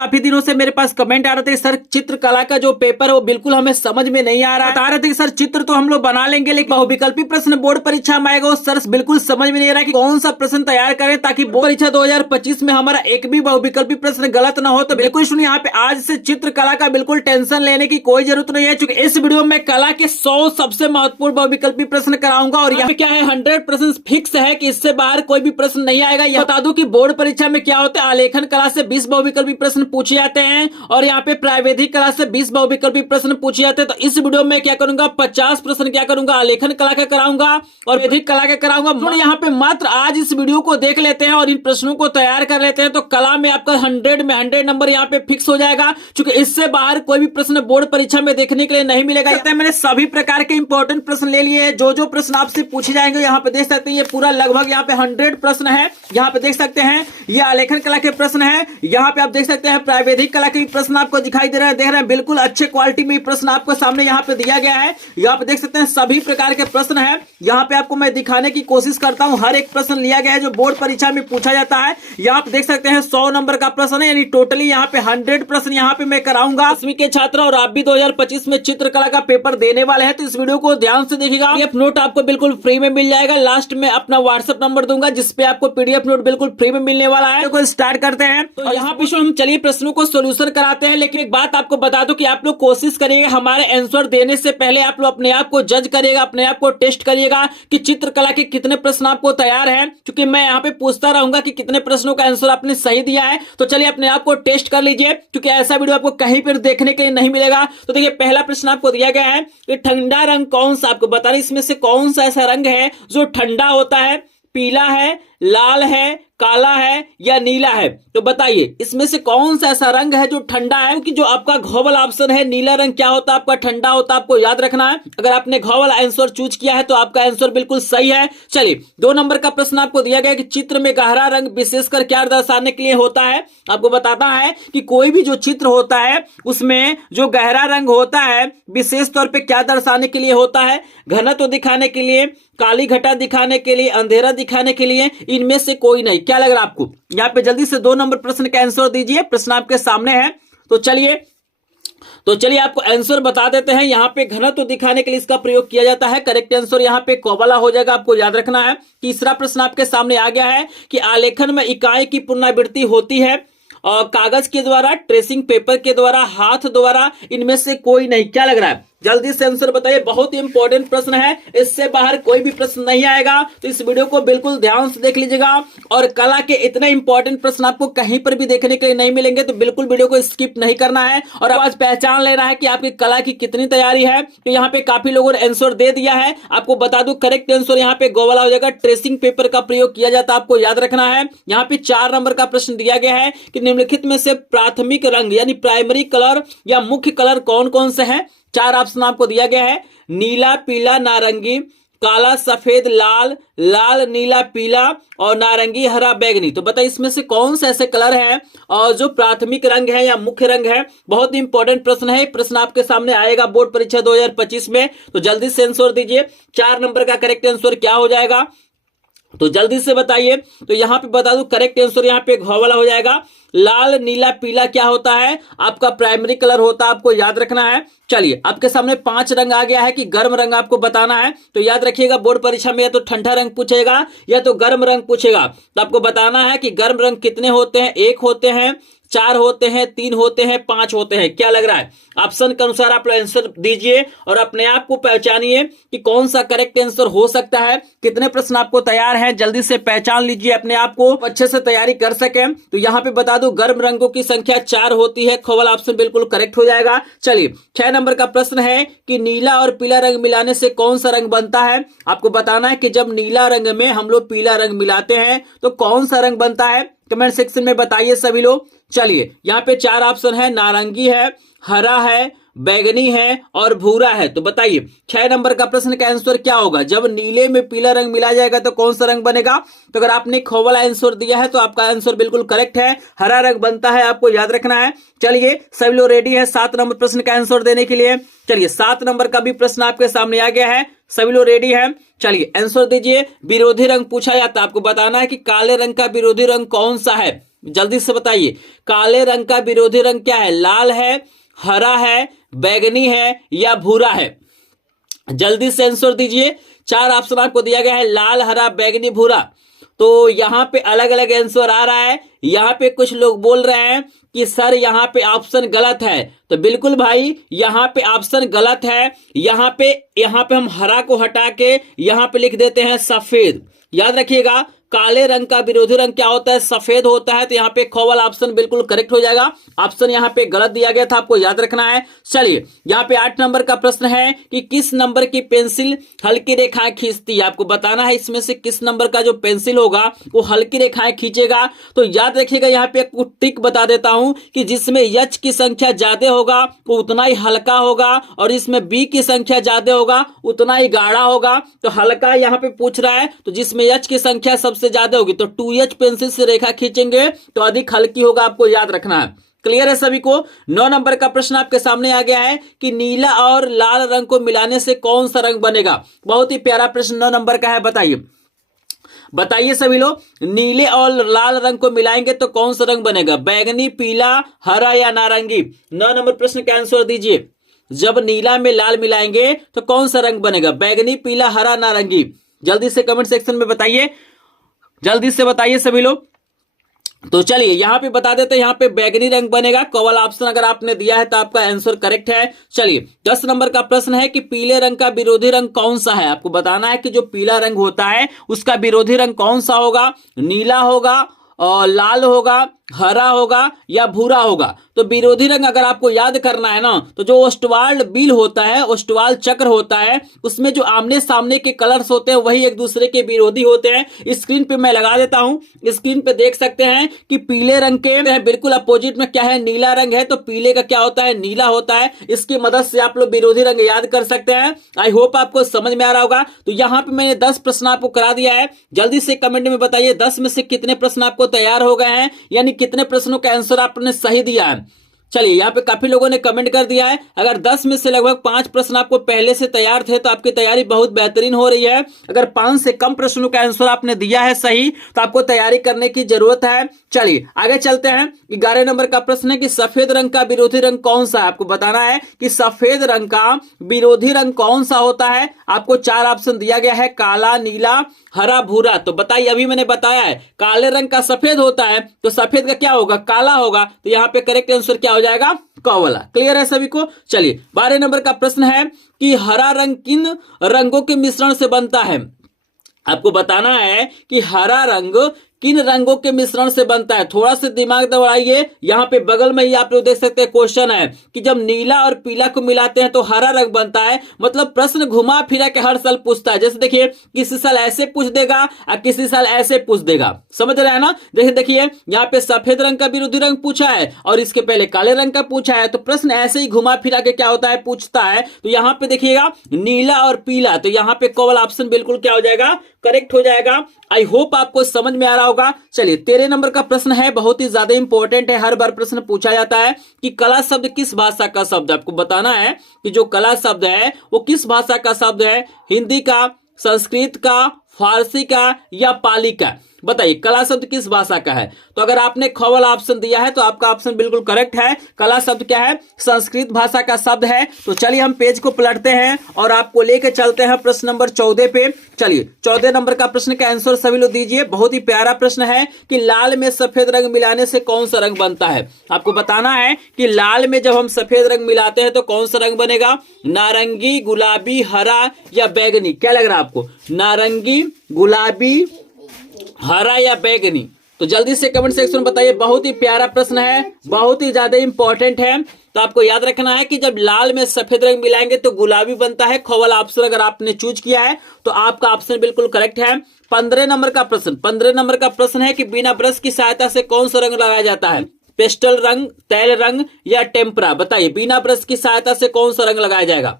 काफी दिनों से मेरे पास कमेंट आ रहे थे सर चित्रकला का जो पेपर है वो बिल्कुल हमें समझ में नहीं आ रहा है। बता रहे थे कि सर चित्र तो हम लोग बना लेंगे लेकिन बहुविकल्पी प्रश्न बोर्ड परीक्षा में आएगा वो सर बिल्कुल समझ में नहीं आ रहा कि कौन सा प्रश्न तैयार करें ताकि बोर्ड परीक्षा 2025 में हमारा एक भी बहुविकल्पी प्रश्न गलत ना हो। तो बिल्कुल सुनिए, यहाँ पे आज से चित्रकला का बिल्कुल टेंशन लेने की कोई जरूरत नहीं है, क्योंकि इस वीडियो में कला के 100 सबसे महत्वपूर्ण बहुविकल्पी प्रश्न कराऊंगा और यहाँ पे क्या है 100% फिक्स है कि इससे बाहर कोई भी प्रश्न नहीं आएगा। यह बता दूं कि बोर्ड परीक्षा में क्या होता है, आलेखन कला से 20 बहुविकल्पी प्रश्न पूछे जाते हैं और यहाँ पे प्रावैधिक कला से 20 बहुविकल्पी प्रश्न पूछे जाते हैं। तो इस वीडियो में क्या करूंगा 50 प्रश्न क्या करूंगा आलेखन कला का कराऊंगा और वैदिक कला का कराऊंगा। तो यहाँ पे मात्र आज इस वीडियो को देख लेते हैं और इन प्रश्नों को तैयार कर लेते हैं तो कला में आपका 100 में 100 नंबर यहाँ पे फिक्स हो जाएगा, क्योंकि इससे बाहर कोई भी प्रश्न बोर्ड परीक्षा में देखने के लिए नहीं मिलेगा। मैंने सभी प्रकार के इंपॉर्टेंट प्रश्न ले लिए हैं, जो प्रश्न आपसे पूछे जाएंगे यहाँ पे देख सकते हैं। ये पूरा लगभग यहाँ पे 100 प्रश्न है, यहाँ पे देख सकते हैं। ये आलेखन कला के प्रश्न है, यहाँ पे आप देख सकते हैं प्रावैधिक कला के प्रश्न आपको दिखाई दे रहे हैं, देख रहे हैं बिल्कुल अच्छे क्वालिटी में प्रश्न आपको सामने यहाँ पे दिया गया है। यहाँ पे देख सकते हैं सभी प्रकार के प्रश्न है, यहाँ पे आपको मैं दिखाने की कोशिश करता हूँ। हर एक प्रश्न लिया गया है जो बोर्ड परीक्षा में पूछा जाता है। यहाँ पे देख सकते हैं 100 नंबर का प्रश्न है, यानी टोटली यहाँ पे 100 प्रश्न यहाँ पे मैं कराऊंगा 10वीं के छात्र और आप भी 2025 में चित्रकला का पेपर देने वाले हैं, तो इस वीडियो को ध्यान से देखिएगा। पीडीएफ नोट आपको बिल्कुल फ्री में मिल जाएगा। लास्ट में अपना व्हाट्सएप नंबर दूंगा जिसपे आपको पीडीएफ नोट बिल्कुल फ्री में मिलने वाला है। तो स्टार्ट करते हैं। तो यहाँ पे हम चलिए प्रश्नों को सोल्यूशन कराते हैं, लेकिन एक बात आपको बता दो कि आप लोग कोशिश करिएगा हमारे आंसर देने से पहले आप लोग अपने आप को जज करिएगा, अपने आप को टेस्ट करिएगा कि चित्रकला के कितने प्रश्न आपको तैयार हैं, क्योंकि मैं यहाँ पे पूछता रहूंगा कि कितने प्रश्नों का आंसर आपने सही दिया है। तो चलिए अपने आप को टेस्ट कर लीजिए, क्योंकि ऐसा वीडियो आपको कहीं पर देखने के लिए नहीं मिलेगा। तो देखिए पहला प्रश्न आपको दिया गया है कि ठंडा रंग कौन सा, आपको बताना इसमें से कौन सा ऐसा रंग है जो ठंडा होता है, पीला है, लाल है, काला है या नीला है। तो बताइए इसमें से कौन सा ऐसा रंग है जो ठंडा है, क्योंकि जो आपका घ वाला ऑप्शन है नीला रंग क्या होता है आपका ठंडा होता है, आपको याद रखना है। अगर आपने घ वाला आंसर चूज किया है तो आपका आंसर बिल्कुल सही है। चलिए 2 नंबर का प्रश्न आपको दिया गया कि चित्र में गहरा रंग विशेषकर क्या दर्शाने के लिए होता है। आपको बताता है कि कोई भी जो चित्र होता है उसमें जो गहरा रंग होता है विशेष तौर पर क्या दर्शाने के लिए होता है, घनत्व दिखाने के लिए, काली घटा दिखाने के लिए, अंधेरा दिखाने के लिए, इनमें से कोई नहीं। क्या लग रहा है आपको? यहाँ पे जल्दी से 2 नंबर प्रश्न का आंसर दीजिए, प्रश्न आपके सामने है। तो चलिए आपको आंसर बता देते हैं। यहाँ पे घनत्व दिखाने के लिए इसका प्रयोग किया जाता है। करेक्ट आंसर यहाँ पे कोबला हो जाएगा, आपको याद रखना है। तीसरा प्रश्न आपके सामने आ गया है कि आलेखन में इकाई की पुनरावृत्ति होती है और कागज के द्वारा, ट्रेसिंग पेपर के द्वारा, हाथ द्वारा, इनमें से कोई नहीं। क्या लग रहा है? जल्दी से आंसर बताइए। बहुत ही इंपॉर्टेंट प्रश्न है, इससे बाहर कोई भी प्रश्न नहीं आएगा, तो इस वीडियो को बिल्कुल ध्यान से देख लीजिएगा। और कला के इतने इंपॉर्टेंट प्रश्न आपको कहीं पर भी देखने के लिए नहीं मिलेंगे, तो बिल्कुल वीडियो को स्किप नहीं करना है और आज पहचान लेना है कि आपकी कला की कितनी तैयारी है। तो यहाँ पे काफी लोगों ने आंसर दे दिया है, आपको बता दूं करेक्ट आंसर यहाँ पे गोवाला हो जाएगा। ट्रेसिंग पेपर का प्रयोग किया जाता है, आपको याद रखना है। यहाँ पे 4 नंबर का प्रश्न दिया गया है कि निम्नलिखित में से प्राथमिक रंग यानी प्राइमरी कलर या मुख्य कलर कौन कौन से हैं। 4 ऑप्शन आपको दिया गया है, नीला, पीला, नारंगी, काला, सफेद, लाल, लाल, नीला, पीला और नारंगी, हरा, बैगनी। तो बताइए इसमें से कौन से ऐसे कलर हैं और जो प्राथमिक रंग है या मुख्य रंग है। बहुत ही इंपॉर्टेंट प्रश्न है, प्रश्न आपके सामने आएगा बोर्ड परीक्षा 2025 में। तो जल्दी से आंसर दीजिए। 4 नंबर का करेक्ट आंसर क्या हो जाएगा, तो जल्दी से बताइए। तो यहाँ पे बता दूं करेक्ट आंसर यहाँ पे घ वाला हो जाएगा। लाल, नीला, पीला क्या होता है आपका प्राइमरी कलर होता है, आपको याद रखना है। चलिए आपके सामने 5 रंग आ गया है कि गर्म रंग आपको बताना है। तो याद रखिएगा बोर्ड परीक्षा में या तो ठंडा रंग पूछेगा या तो गर्म रंग पूछेगा। तो आपको बताना है कि गर्म रंग कितने होते हैं, 1 होते हैं, 4 होते हैं, 3 होते हैं, 5 होते हैं। क्या लग रहा है? ऑप्शन के अनुसार आप लोग आंसर दीजिए और अपने आप को पहचानिए कि कौन सा करेक्ट आंसर हो सकता है। कितने प्रश्न आपको तैयार हैं, जल्दी से पहचान लीजिए, अपने आप को अच्छे से तैयारी कर सके। तो यहाँ पे बता दो गर्म रंगों की संख्या 4 होती है, ख वाला ऑप्शन बिल्कुल करेक्ट हो जाएगा। चलिए 6 नंबर का प्रश्न है कि नीला और पीला रंग मिलाने से कौन सा रंग बनता है। आपको बताना है कि जब नीला रंग में हम लोग पीला रंग मिलाते हैं तो कौन सा रंग बनता है। कमेंट सेक्शन में बताइए सभी लोग। चलिए यहाँ पे 4 ऑप्शन है, नारंगी है, हरा है, बैगनी है और भूरा है। तो बताइए 6 नंबर का प्रश्न का आंसर क्या होगा। जब नीले में पीला रंग मिला जाएगा तो कौन सा रंग बनेगा। तो अगर आपने ख वाला आंसर दिया है तो आपका आंसर बिल्कुल करेक्ट है, हरा रंग बनता है, आपको याद रखना है। चलिए सभी लोग रेडी है 7 नंबर प्रश्न का आंसर देने के लिए। चलिए 7 नंबर का भी प्रश्न आपके सामने आ गया है, सभी लोग रेडी है। चलिए आंसर दीजिए। विरोधी रंग पूछा जाता है, आपको बताना है कि काले रंग का विरोधी रंग कौन सा है। जल्दी से बताइए, काले रंग का विरोधी रंग क्या है? लाल है, हरा है, बैगनी है या भूरा है? जल्दी से आंसर दीजिए। 4 ऑप्शन आपको दिया गया है, लाल, हरा, बैगनी, भूरा। तो यहाँ पे अलग अलग आंसर आ रहा है। यहाँ पे कुछ लोग बोल रहे हैं कि सर यहाँ पे ऑप्शन गलत है। तो बिल्कुल भाई, यहाँ पे ऑप्शन गलत है। यहाँ पे हम हरा को हटा के यहाँ पे लिख देते हैं सफेद। याद रखिएगा, काले रंग का विरोधी रंग क्या होता है? सफेद होता है। तो यहाँ पे ख वाला ऑप्शन बिल्कुल करेक्ट हो जाएगा। ऑप्शन यहाँ पे गलत दिया गया था, आपको याद रखना है। चलिए, यहाँ पे 8 नंबर का प्रश्न है कि किस नंबर की पेंसिल हल्की रेखाएं खींचती है? आपको बताना है इसमें से किस नंबर का जो पेंसिल होगा वो हल्की रेखाएं खींचेगा। तो याद रखिएगा, यहाँ पे एक ट्रिक बता देता हूं कि जिसमें एच की संख्या ज्यादा होगा वो उतना ही हल्का होगा, और इसमें बी की संख्या ज्यादा होगा उतना ही गाढ़ा होगा। तो हल्का यहाँ पे पूछ रहा है, तो जिसमें एच की संख्या सबसे ज्यादा होगी तो 2H पेंसिल से रेखा खींचेंगे तो अधिक हल्की होगा। आपको याद रखना है। क्लियर है सभी को? 9 नंबर का प्रश्न आपके सामने आ गया है कि नीला और लाल रंग को मिलाने से कौन सा रंग बनेगा? बहुत ही प्यारा प्रश्न 9 नंबर का है। बताइए सभी लोग, नीले और लाल रंग को मिलाएंगे तो कौन सा रंग बनेगा? बैगनी, पीला, हरा या नारंगी? 9 नंबर प्रश्न का आंसर दीजिए। जब नीला में लाल मिलाएंगे तो कौन सा रंग बनेगा? बैगनी, पीला, हरा, नारंगी? जल्दी से कमेंट सेक्शन में बताइए, जल्दी से बताइए सभी लोग। तो चलिए यहां पे बता देते हैं, यहां पे बैगनी रंग बनेगा। कवल ऑप्शन अगर आपने दिया है तो आपका आंसर करेक्ट है। चलिए 10 नंबर का प्रश्न है कि पीले रंग का विरोधी रंग कौन सा है? आपको बताना है कि जो पीला रंग होता है उसका विरोधी रंग कौन सा होगा? नीला होगा, और लाल होगा, हरा होगा या भूरा होगा? तो विरोधी रंग अगर आपको याद करना है ना, तो जो ओस्टवाल्ड बिल होता है, ओस्टवाल्ड चक्र होता है, उसमें जो आमने सामने के कलर्स होते हैं वही एक दूसरे के विरोधी होते हैं। स्क्रीन पे मैं लगा देता हूं, स्क्रीन पे देख सकते हैं कि पीले रंग के बिल्कुल अपोजिट में क्या है? नीला रंग है। तो पीले का क्या होता है? नीला होता है। इसकी मदद से आप लोग विरोधी रंग याद कर सकते हैं। आई होप आपको समझ में आ रहा होगा। तो यहाँ पे मैंने 10 प्रश्न आपको करा दिया है। जल्दी से कमेंट में बताइए 10 में से कितने प्रश्न आपको तैयार हो गए हैं, यानी कितने प्रश्नों का आंसर आपने सही दिया है। चलिए यहाँ पे काफी लोगों ने कमेंट कर दिया है। अगर 10 में से लगभग 5 प्रश्न आपको पहले से तैयार थे तो आपकी तैयारी बहुत बेहतरीन हो रही है। अगर 5 से कम प्रश्नों का आंसर आपने दिया है सही तो आपको तैयारी करने की जरूरत है। चलिए आगे चलते हैं। 11 नंबर का प्रश्न है कि सफेद रंग का विरोधी रंग कौन सा है? आपको बताना है कि सफेद रंग का विरोधी रंग कौन सा होता है। आपको 4 ऑप्शन दिया गया है, काला, नीला, हरा, भूरा। तो बताइए, अभी मैंने बताया है काले रंग का सफेद होता है, तो सफेद का क्या होगा? काला होगा। तो यहाँ पे करेक्ट आंसर क्या हो जाएगा? क वाला। क्लियर है सभी को? चलिए 12 नंबर का प्रश्न है कि हरा रंग किन रंगों के मिश्रण से बनता है? आपको बताना है कि हरा रंग किन रंगों के मिश्रण से बनता है। थोड़ा सा दिमाग दौड़ाइए। यहाँ पे बगल में ही आप लोग देख सकते हैं क्वेश्चन है कि जब नीला और पीला को मिलाते हैं तो हरा रंग बनता है। मतलब प्रश्न घुमा फिरा के हर साल पूछता है। जैसे देखिए, किसी साल ऐसे पूछ देगा और किसी साल ऐसे पूछ देगा। समझ रहे हैं ना? देखिए यहाँ पे सफेद रंग का विरोधी रंग पूछा है और इसके पहले काले रंग का पूछा है। तो प्रश्न ऐसे ही घुमा फिरा के क्या होता है? पूछता है। तो यहाँ पे देखिएगा नीला और पीला, तो यहाँ पे केवल ऑप्शन बिल्कुल क्या हो जाएगा? करेक्ट हो जाएगा। आई होप आपको समझ में आ रहा होगा। चलिए 13 नंबर का प्रश्न है, बहुत ही ज्यादा इंपॉर्टेंट है। हर बार प्रश्न पूछा जाता है कि कला शब्द किस भाषा का शब्द है। आपको बताना है कि जो कला शब्द है वो किस भाषा का शब्द है? हिंदी का, संस्कृत का, फारसी का या पाली का? बताइए कला शब्द किस भाषा का है। तो अगर आपने ख वाला ऑप्शन दिया है तो आपका ऑप्शन बिल्कुल करेक्ट है। कला शब्द क्या है? संस्कृत भाषा का शब्द है। तो चलिए हम पेज को पलटते हैं और आपको लेके चलते हैं प्रश्न नंबर 14 पे। चलिए 14 नंबर का प्रश्न का आंसर सभी लोग दीजिए। बहुत ही प्यारा प्रश्न है कि लाल में सफेद रंग मिलाने से कौन सा रंग बनता है। आपको बताना है कि लाल में जब हम सफेद रंग मिलाते हैं तो कौन सा रंग बनेगा? नारंगी, गुलाबी, हरा या बैगनी? क्या लग रहा है आपको? नारंगी, गुलाबी, हरा या बैगनी? तो जल्दी से कमेंट सेक्शन में बताइए। बहुत ही प्यारा प्रश्न है, बहुत ही ज्यादा इंपॉर्टेंट है। तो आपको याद रखना है कि जब लाल में सफेद रंग मिलाएंगे तो गुलाबी बनता है। ख वाला ऑप्शन अगर आपने चूज किया है तो आपका ऑप्शन बिल्कुल करेक्ट है। 15 नंबर का प्रश्न, 15 नंबर का प्रश्न है कि बिना ब्रश की सहायता से कौन सा रंग लगाया जाता है? पेस्टल रंग, तैल रंग या टेम्परा? बताइए बिना ब्रश की सहायता से कौन सा रंग लगाया जाएगा?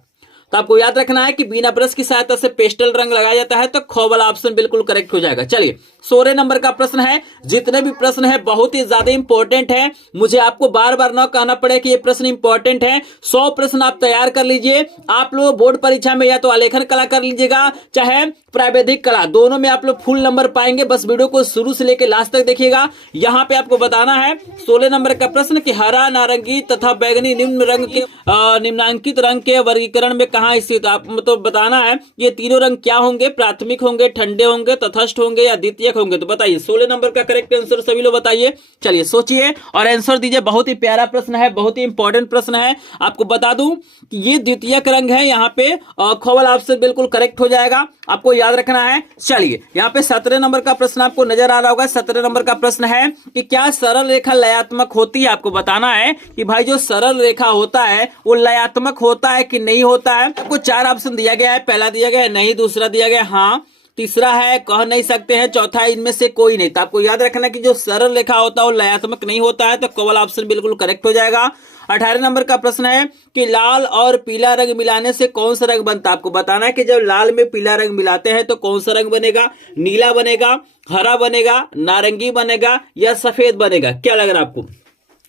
तो आपको याद रखना है कि बिना ब्रश की सहायता से पेस्टल रंग लगाया जाता है, तो ख वाला ऑप्शन बिल्कुल करेक्ट हो जाएगा। चलिए 16 नंबर का प्रश्न है। जितने भी प्रश्न है बहुत ही ज्यादा इंपॉर्टेंट है, मुझे आपको बार बार ना कहना पड़े कि ये प्रश्न इंपॉर्टेंट है। 100 प्रश्न आप तैयार कर लीजिए। आप लोग बोर्ड परीक्षा में या तो आलेखन कला कर लीजिएगा, चाहे प्रावैधिक कला, दोनों में आप लोग फुल नंबर पाएंगे। बस वीडियो को शुरू से लेकर लास्ट तक देखिएगा। यहाँ पे आपको बताना है 16 नंबर का प्रश्न कि हरा, नारंगी तथा बैगनी निम्न रंग के निम्नांकित रंग के वर्गीकरण में कहाँ स्थित। आप तो बताना है ये तीनों रंग क्या होंगे, प्राथमिक होंगे, ठंडे होंगे, तटस्थ होंगे या द्वितीयक होंगे। तो बताइए 16 नंबर का करेक्ट आंसर सभी लोग बताइए। चलिए सोचिए और आंसर दीजिए। बहुत ही प्यारा प्रश्न है, बहुत ही इंपॉर्टेंट प्रश्न है। आपको बता दूं कि ये द्वितीयक रंग है। यहाँ पे ख वाला ऑप्शन बिल्कुल करेक्ट हो जाएगा, आपको याद रखना है। चलिए यहाँ पे 17 नंबर का प्रश्न आपको नजर आ रहा होगा। 17 नंबर का प्रश्न है कि क्या सरल रेखा लयात्मक होती है। आपको बताना है कि भाई जो सरल रेखा होता है वो लयात्मक होता है कि नहीं होता है। आपको 4 ऑप्शन दिया गया है। पहला दिया गया है नहीं, दूसरा दिया गया हाँ, तीसरा है कह नहीं सकते हैं, चौथा है इनमें से कोई नहीं। तो आपको याद रखना कि जो सरल रेखा होता है वो लयात्मक नहीं होता है, तो क वाला ऑप्शन बिल्कुल करेक्ट हो जाएगा। 18 नंबर का प्रश्न है कि लाल और पीला रंग मिलाने से कौन सा रंग बनता है। आपको बताना है कि जब लाल में पीला रंग मिलाते हैं तो कौन सा रंग बनेगा। नीला बनेगा, हरा बनेगा, नारंगी बनेगा या सफेद बनेगा। क्या लग रहा है आपको,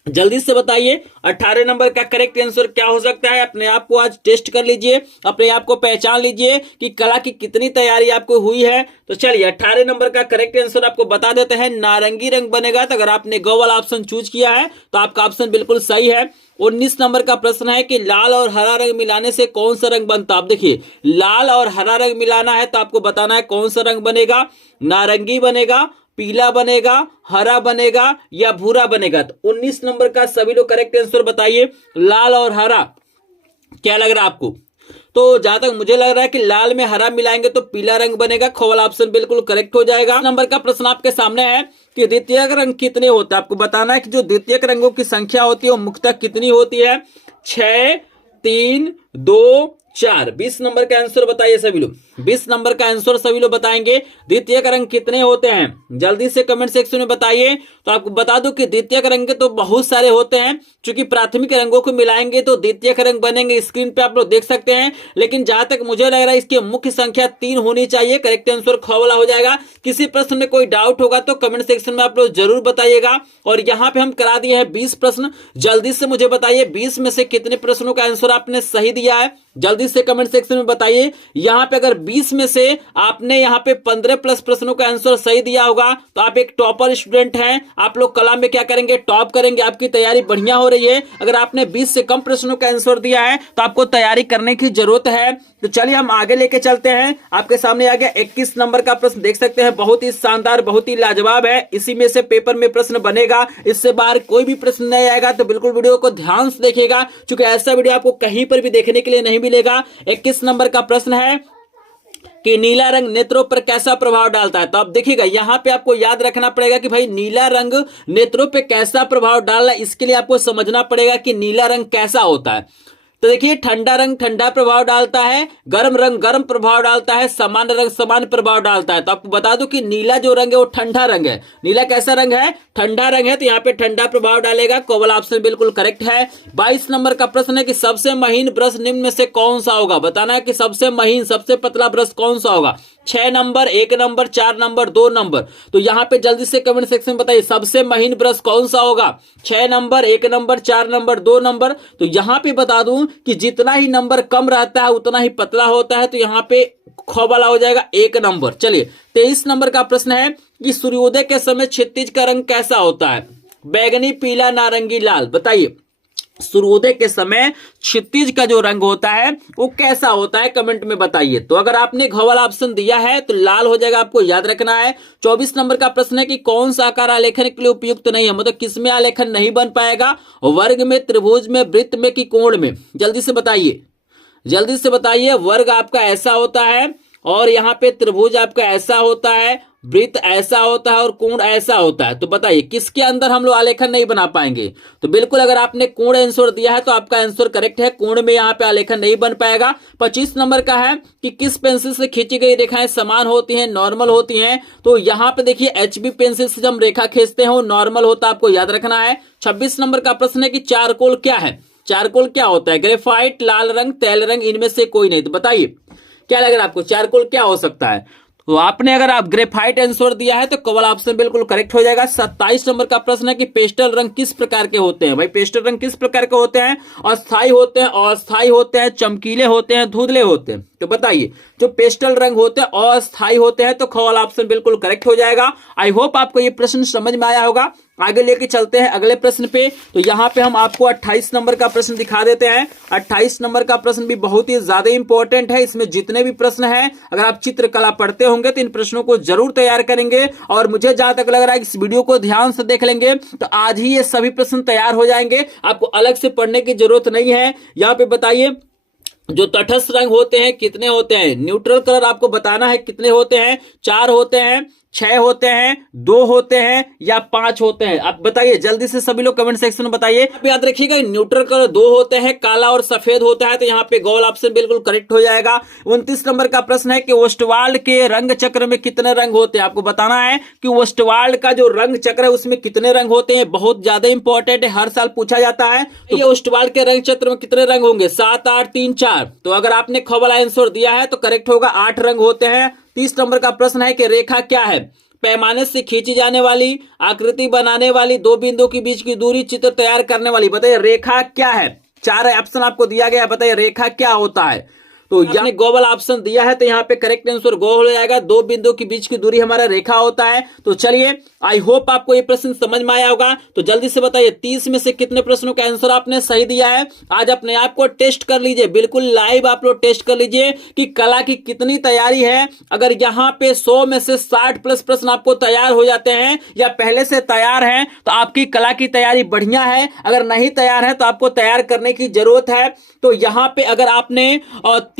जल्दी से बताइए। 18 नंबर का करेक्ट आंसर क्या हो सकता है। अपने आप को आज टेस्ट कर लीजिए, अपने आप को पहचान लीजिए कि कला की कितनी तैयारी आपको हुई है। तो चलिए 18 नंबर का करेक्ट आंसर आपको बता देते हैं, नारंगी रंग बनेगा। तो अगर आपने गो वाला ऑप्शन चूज किया है तो आपका ऑप्शन बिल्कुल सही है। 19 नंबर का प्रश्न है कि लाल और हरा रंग मिलाने से कौन सा रंग बनता है। आप देखिए लाल और हरा रंग मिलाना है तो आपको बताना है कौन सा रंग बनेगा। नारंगी बनेगा, पीला बनेगा, हरा बनेगा या भूरा बनेगा। तो 19 नंबर का सभी लोग करेक्ट आंसर बताइए। लाल और हरा क्या लग रहा है आपको। तो जहां तक मुझे लग रहा है कि लाल में हरा मिलाएंगे तो पीला रंग बनेगा। ख वाला ऑप्शन बिल्कुल करेक्ट हो जाएगा। नंबर का प्रश्न आपके सामने है कि द्वितीयक रंग कितने होते हैं। आपको बताना है कि जो द्वितीयक रंगों की संख्या होती है वो मुख्यतः कितनी होती है। 6, 3, 2, 4। 20 नंबर का आंसर बताइए सभी लोग। 20 नंबर का आंसर सभी लोग बताएंगे। द्वितीयक रंग कितने होते हैं जल्दी से कमेंट सेक्शन में बताइए। तो आपको बता दूं कि द्वितीयक रंग तो बहुत सारे होते हैं, क्योंकि प्राथमिक रंगों को मिलाएंगे तो द्वितीयक रंग बनेंगे। स्क्रीन पे आप लोग देख सकते हैं, लेकिन जहां तक मुझे लग रहा है इसकी मुख्य संख्या 3 होनी चाहिए। करेक्ट आंसर ख वाला हो जाएगा। किसी प्रश्न में कोई डाउट होगा तो कमेंट सेक्शन में आप लोग जरूर बताइएगा। और यहाँ पे हम करा दिए हैं 20 प्रश्न। जल्दी से मुझे बताइए 20 में से कितने प्रश्नों का आंसर आपने सही दिया है। जल्दी से कमेंट सेक्शन में बताइए। यहाँ पे अगर 20 में से आपने यहाँ पे 15 प्लस प्रश्नों का आंसर सही दिया होगा तो आप एक टॉपर स्टूडेंट हैं। आप लोग कला में क्या करेंगे, टॉप करेंगे। आपकी तैयारी बढ़िया हो रही है। अगर आपने 20 से कम प्रश्नों का आंसर दिया है तो आपको तैयारी करने की जरूरत है। तो चलिए हम आगे लेके चलते हैं। आपके सामने आ गया 21 नंबर का प्रश्न, देख सकते हैं बहुत ही शानदार, बहुत ही लाजवाब है। इसी में से पेपर में प्रश्न बनेगा, इससे बाहर कोई भी प्रश्न नहीं आएगा। तो बिल्कुल वीडियो को ध्यान से देखिएगा, क्योंकि ऐसा वीडियो आपको कहीं पर भी देखने के लिए नहीं मिलेगा। 21 नंबर का प्रश्न है कि नीला रंग नेत्रों पर कैसा प्रभाव डालता है। तो आप देखिएगा यहाँ पे आपको याद रखना पड़ेगा कि भाई नीला रंग नेत्रों पे कैसा प्रभाव डाल रहा है। इसके लिए आपको समझना पड़ेगा कि नीला रंग कैसा होता है। तो देखिए ठंडा रंग ठंडा प्रभाव डालता है, गर्म रंग गर्म प्रभाव डालता है, सामान्य रंग सामान्य प्रभाव डालता है। तो आपको बता दूं कि नीला जो रंग है वो ठंडा रंग है। नीला कैसा रंग है, ठंडा रंग है। तो यहाँ पे ठंडा प्रभाव डालेगा। क वाला ऑप्शन बिल्कुल करेक्ट है। 22 नंबर का प्रश्न है कि सबसे महीन ब्रश निम्न में से कौन सा होगा। बताना है कि सबसे महीन सबसे पतला ब्रश कौन सा होगा। 6 नंबर, 1 नंबर, 4 नंबर, 2 नंबर। तो यहाँ पे जल्दी से कमेंट सेक्शन में बताइए सबसे महीन ब्रश कौन सा होगा। 6 नंबर, 1 नंबर, 4 नंबर, 2 नंबर। तो यहाँ पे बता दूं कि जितना ही नंबर कम रहता है उतना ही पतला होता है। तो यहाँ पे ख वाला हो जाएगा 1 नंबर। चलिए 23 नंबर का प्रश्न है कि सूर्योदय के समय क्षितिज का रंग कैसा होता है। बैगनी, पीला, नारंगी, लाल। बताइए सूर्योदय के समय क्षितिज का जो रंग होता है वो कैसा होता है, कमेंट में बताइए। तो अगर आपने घ वाला ऑप्शन दिया है तो लाल हो जाएगा, आपको याद रखना है। 24 नंबर का प्रश्न है कि कौन सा आकार आलेखन के लिए उपयुक्त नहीं है। मतलब किसमें आलेखन नहीं बन पाएगा, वर्ग में, त्रिभुज में, वृत्त में कि कोण में। जल्दी से बताइए, जल्दी से बताइए। वर्ग आपका ऐसा होता है और यहाँ पे त्रिभुज आपका ऐसा होता है, वृत्त ऐसा होता है और कोण ऐसा होता है। तो बताइए किसके अंदर हम लोग आलेखन नहीं बना पाएंगे। तो बिल्कुल अगर आपने कोण आंसर दिया है तो आपका आंसर करेक्ट है। कोण में यहाँ पे आलेखन नहीं बन पाएगा। 25 नंबर का है कि किस पेंसिल से खींची गई रेखाएं समान होती हैं, नॉर्मल होती हैं। तो यहाँ पे देखिए HB पेंसिल से जब हम रेखा खींचते हैं वो नॉर्मल होता है, आपको याद रखना है। 26 नंबर का प्रश्न है कि चारकोल क्या है। चारकोल क्या होता है? ग्रेफाइट, लाल रंग, तेल रंग, इनमें से कोई नहीं। तो बताइए क्या लग रहा है आपको, चारकोल क्या हो सकता है? तो आपने अगर आप ग्रेफाइट आंसर दिया है तो कवल ऑप्शन बिल्कुल करेक्ट हो जाएगा। 27 नंबर का प्रश्न है कि पेस्टल रंग किस प्रकार के होते हैं? भाई पेस्टल रंग किस प्रकार के होते हैं? अस्थाई होते हैं, अस्थाई होते हैं, चमकीले होते हैं, धुंधले होते हैं। तो बताइए जो पेस्टल रंग होते हैं अस्थाई होते हैं, तो कवल ऑप्शन बिल्कुल करेक्ट हो जाएगा। आई होप आपको ये प्रश्न समझ में आया होगा। आगे लेके चलते हैं अगले प्रश्न पे। तो यहाँ पे हम आपको 28 नंबर का प्रश्न दिखा देते हैं। 28 नंबर का प्रश्न भी बहुत ही ज्यादा इंपॉर्टेंट है। इसमें जितने भी प्रश्न हैं, अगर आप चित्रकला पढ़ते होंगे तो इन प्रश्नों को जरूर तैयार करेंगे। और मुझे जहां तक लग रहा है इस वीडियो को ध्यान से देख लेंगे तो आज ही ये सभी प्रश्न तैयार हो जाएंगे, आपको अलग से पढ़ने की जरूरत नहीं है। यहाँ पे बताइए जो तटस्थ रंग होते हैं कितने होते हैं? न्यूट्रल कलर आपको बताना है कितने होते हैं? 4 होते हैं, 6 होते हैं, 2 होते हैं या 5 होते हैं? आप बताइए जल्दी से, सभी लोग कमेंट सेक्शन में बताइए। आप याद रखिएगा न्यूट्रल कलर 2 होते हैं, काला और सफेद होता है, तो यहाँ पे गोल ऑप्शन बिल्कुल करेक्ट हो जाएगा। 29 नंबर का प्रश्न है कि ओस्टवाल्ड के रंग चक्र में कितने रंग होते हैं? आपको बताना है कि ओस्टवाल्ड का जो रंग चक्र है उसमें कितने रंग होते हैं। बहुत ज्यादा इंपॉर्टेंट है, हर साल पूछा जाता है। तो ये ओस्टवाल्ड के रंग चक्र में कितने रंग होंगे? 7, 8, 3, 4। तो अगर आपने ख वाला आंसर दिया है तो करेक्ट होगा, 8 रंग होते हैं। 30 नंबर का प्रश्न है कि रेखा क्या है? पैमाने से खींची जाने वाली, आकृति बनाने वाली, 2 बिंदु के बीच की दूरी, चित्र तैयार करने वाली। बताइए रेखा क्या है? 4 ऑप्शन आपको दिया गया है, बताइए रेखा क्या होता है? तो आपने गो वाला ऑप्शन दिया है तो यहाँ पे करेक्ट आंसर गो हो जाएगा। 2 बिंदु के बीच की दूरी हमारा रेखा होता है। तो चलिए आई होप आपको ये प्रश्न समझ में आया होगा। तो जल्दी से बताइए 30 में से कितने प्रश्नों का आंसर आपने सही दिया है? आज अपने आप को टेस्ट कर लीजिए, बिल्कुल लाइव आप लोग टेस्ट कर लीजिए कि कला की कितनी तैयारी है। अगर यहाँ पे 100 में से 60 प्लस प्रश्न आपको तैयार हो जाते हैं या पहले से तैयार हैं तो आपकी कला की तैयारी बढ़िया है। अगर नहीं तैयार है तो आपको तैयार करने की जरूरत है। तो यहाँ पे अगर आपने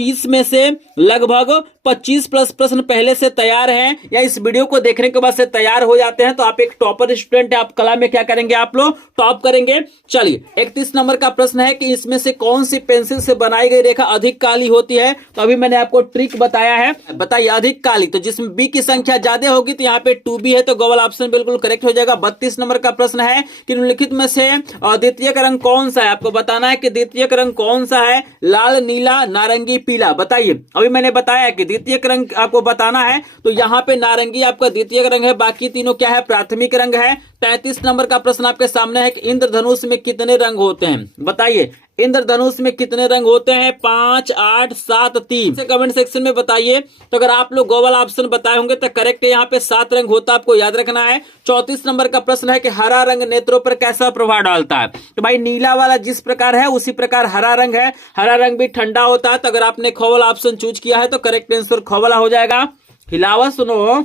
30 में से लगभग 25 प्लस प्रश्न पहले से तैयार हैं या इस वीडियो को देखने के बाद से तैयार हो जाते हैं तो आप एक टॉपर स्टूडेंट है। आप कला में क्या करेंगे? आप लोग टॉप करेंगे। चलिए 31 नंबर का प्रश्न है कि इसमें से कौन सी पेंसिल से बनाई गई रेखा अधिक काली होती है? तो अभी मैंने आपको ट्रिक बताया है, बताइए अधिक काली। तो जिसमें बी की संख्या ज्यादा होगी तो यहाँ पे 2B है, तो गो वाला ऑप्शन बिल्कुल करेक्ट हो जाएगा। 32 नंबर का प्रश्न है कि निम्नलिखित में से द्वितीय रंग कौन सा है? आपको बताना है कि द्वितीय रंग कौन सा है? लाल, नीला, नारंगी, पीला। बताइए अभी मैंने बताया कि द्वितीय रंग आपको बताना है, तो यहाँ पे नारंगी आपका द्वितीय रंग है, बाकी तीनों क्या है? प्राथमिक रंग है। 33 नंबर का प्रश्न आपके सामने है कि इंद्रधनुष में कितने रंग होते हैं? बताइए इंद्रधनुष में कितने रंग होते हैं? 5, 8, 7, 3 से कमेंट सेक्शन में बताइए। तो अगर आप लोग गो वाला ऑप्शन बताए होंगे तो करेक्ट है, यहाँ पे 7 रंग होता है, आपको याद रखना है। 34 नंबर का प्रश्न है कि हरा रंग नेत्रों पर कैसा प्रभाव डालता है? तो भाई नीला वाला जिस प्रकार है उसी प्रकार हरा रंग है, हरा रंग भी ठंडा होता है। तो अगर आपने ख वाला ऑप्शन चूज किया है तो करेक्ट आंसर ख वाला हो जाएगा। हिलावा सुनो।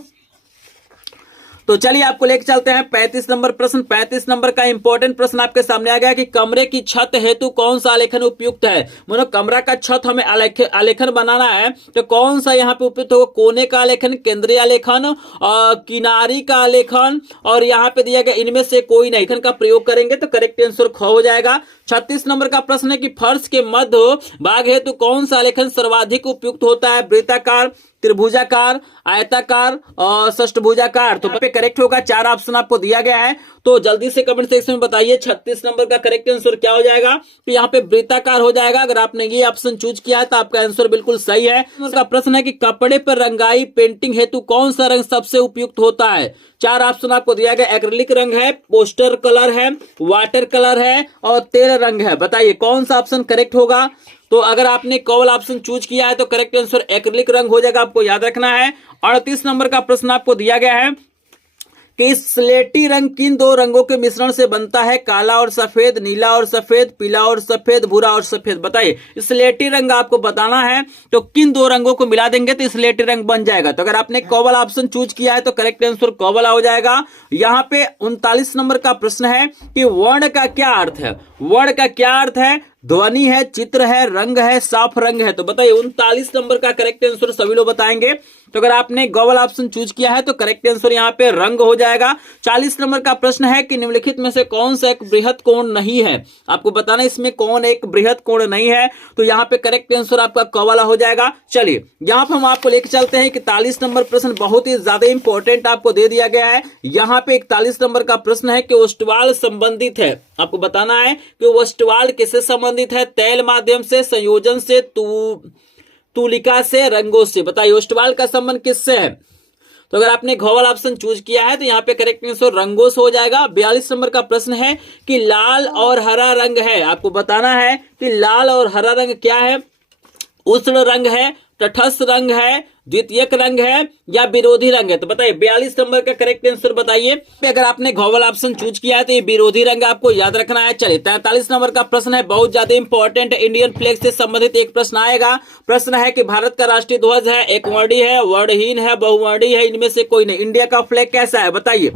तो चलिए आपको लेके चलते हैं 35 नंबर प्रश्न। 35 नंबर का इंपॉर्टेंट प्रश्न आपके सामने आ गया कि कमरे की छत हेतु कौन सा आलेखन उपयुक्त है? मतलब कमरा का छत हमें आलेखन बनाना है तो कौन सा यहाँ पे उपयुक्त होगा? कोने का आलेखन, केंद्रीय आलेखन, किनारी का आलेखन, और यहाँ पे दिया गया इनमें से कोई नहीं आलेखन का प्रयोग करेंगे तो करेक्ट आंसर ख हो जाएगा। 36 नंबर का प्रश्न है कि फर्श के मध्य भाग हेतु कौन सा आलेखन सर्वाधिक उपयुक्त होता है? वृत्ताकार, त्रिभुजाकार, आयताकार और षष्ठभुजाकार। तो करेक्ट होगा, 4 ऑप्शन आपको दिया गया है। तो जल्दी से कमेंट सेक्शन में बताइए 36 नंबर का करेक्ट आंसर क्या हो जाएगा? तो यहाँ पे वृत्ताकार हो जाएगा। अगर आपने ये ऑप्शन चूज किया है तो आपका आंसर बिल्कुल सही है। उसका प्रश्न है कि कपड़े पर रंगाई पेंटिंग हेतु कौन सा रंग सबसे उपयुक्त होता है? 4 ऑप्शन आपको दिया गया, एक्रिलिक रंग है, पोस्टर कलर है, वाटर कलर है और तेल रंग है। बताइए कौन सा ऑप्शन करेक्ट होगा? तो अगर आपने कॉल ऑप्शन चूज किया है तो करेक्ट आंसर एक्रिलिक रंग हो जाएगा, आपको याद रखना है। 38 नंबर का प्रश्न आपको दिया गया है कि स्लेटी रंग किन 2 रंगों के मिश्रण से बनता है? काला और सफेद, नीला और सफेद, पीला और सफेद, भूरा और सफेद। बताइए स्लेटी रंग आपको बताना है तो किन 2 रंगों को मिला देंगे तो स्लेटी रंग बन जाएगा? तो अगर आपने क वाला ऑप्शन चूज किया है तो करेक्ट आंसर क वाला हो जाएगा। यहाँ पे 39 नंबर का प्रश्न है कि वर्ण का क्या अर्थ है? वर्ण का क्या अर्थ है? ध्वनि है, चित्र है, रंग है, साफ रंग है। तो बताइए 39 नंबर का करेक्ट आंसर सभी लोग बताएंगे। तो अगर आपने गॉगल ऑप्शन चूज किया है तो करेक्ट आंसर यहाँ पे रंग हो जाएगा। 40 नंबर का प्रश्न है कि निम्नलिखित में से कौन सा एक बृहद कोण नहीं है? आपको बताना इसमें कौन एक बृहद कोण नहीं है। तो यहाँ पे करेक्ट आंसर आपका क वाला हो जाएगा। चलिए यहाँ पे हम आपको लेके चलते हैं। 41 नंबर प्रश्न बहुत ही ज्यादा इंपॉर्टेंट आपको दे दिया गया है। यहाँ पे 41 नंबर का प्रश्न है कि ओस्टवाल संबंधित है। आपको बताना है कि वस्टवाल्ड किससे संबंधित है? तेल माध्यम से, संयोजन से, तुलिका से, रंगों से। बताइए वस्टवाल्ड का संबंध किससे है? तो अगर आपने घ वाला ऑप्शन चूज किया है तो यहाँ पे करेक्ट आंसर रंगों से हो जाएगा। 42 नंबर का प्रश्न है कि लाल और हरा रंग है। आपको बताना है कि लाल और हरा रंग क्या है? उष्ण रंग है, तटस्थ रंग है, द्वितीयक रंग है या विरोधी रंग है? तो बताइए 42 नंबर का करेक्ट आंसर बताइए। अगर आपने घ वाला ऑप्शन चूज किया है तो ये विरोधी रंग आपको याद रखना है। चलिए 43 नंबर का प्रश्न है, बहुत ज्यादा इंपॉर्टेंट, इंडियन फ्लैग से संबंधित एक प्रश्न आएगा। प्रश्न है कि भारत का राष्ट्रीय ध्वज है, एक वर्णीय है, वर्णहीन है, बहुवर्णीय है, इनमें से कोई नहीं। इंडिया का फ्लैग कैसा है बताइए?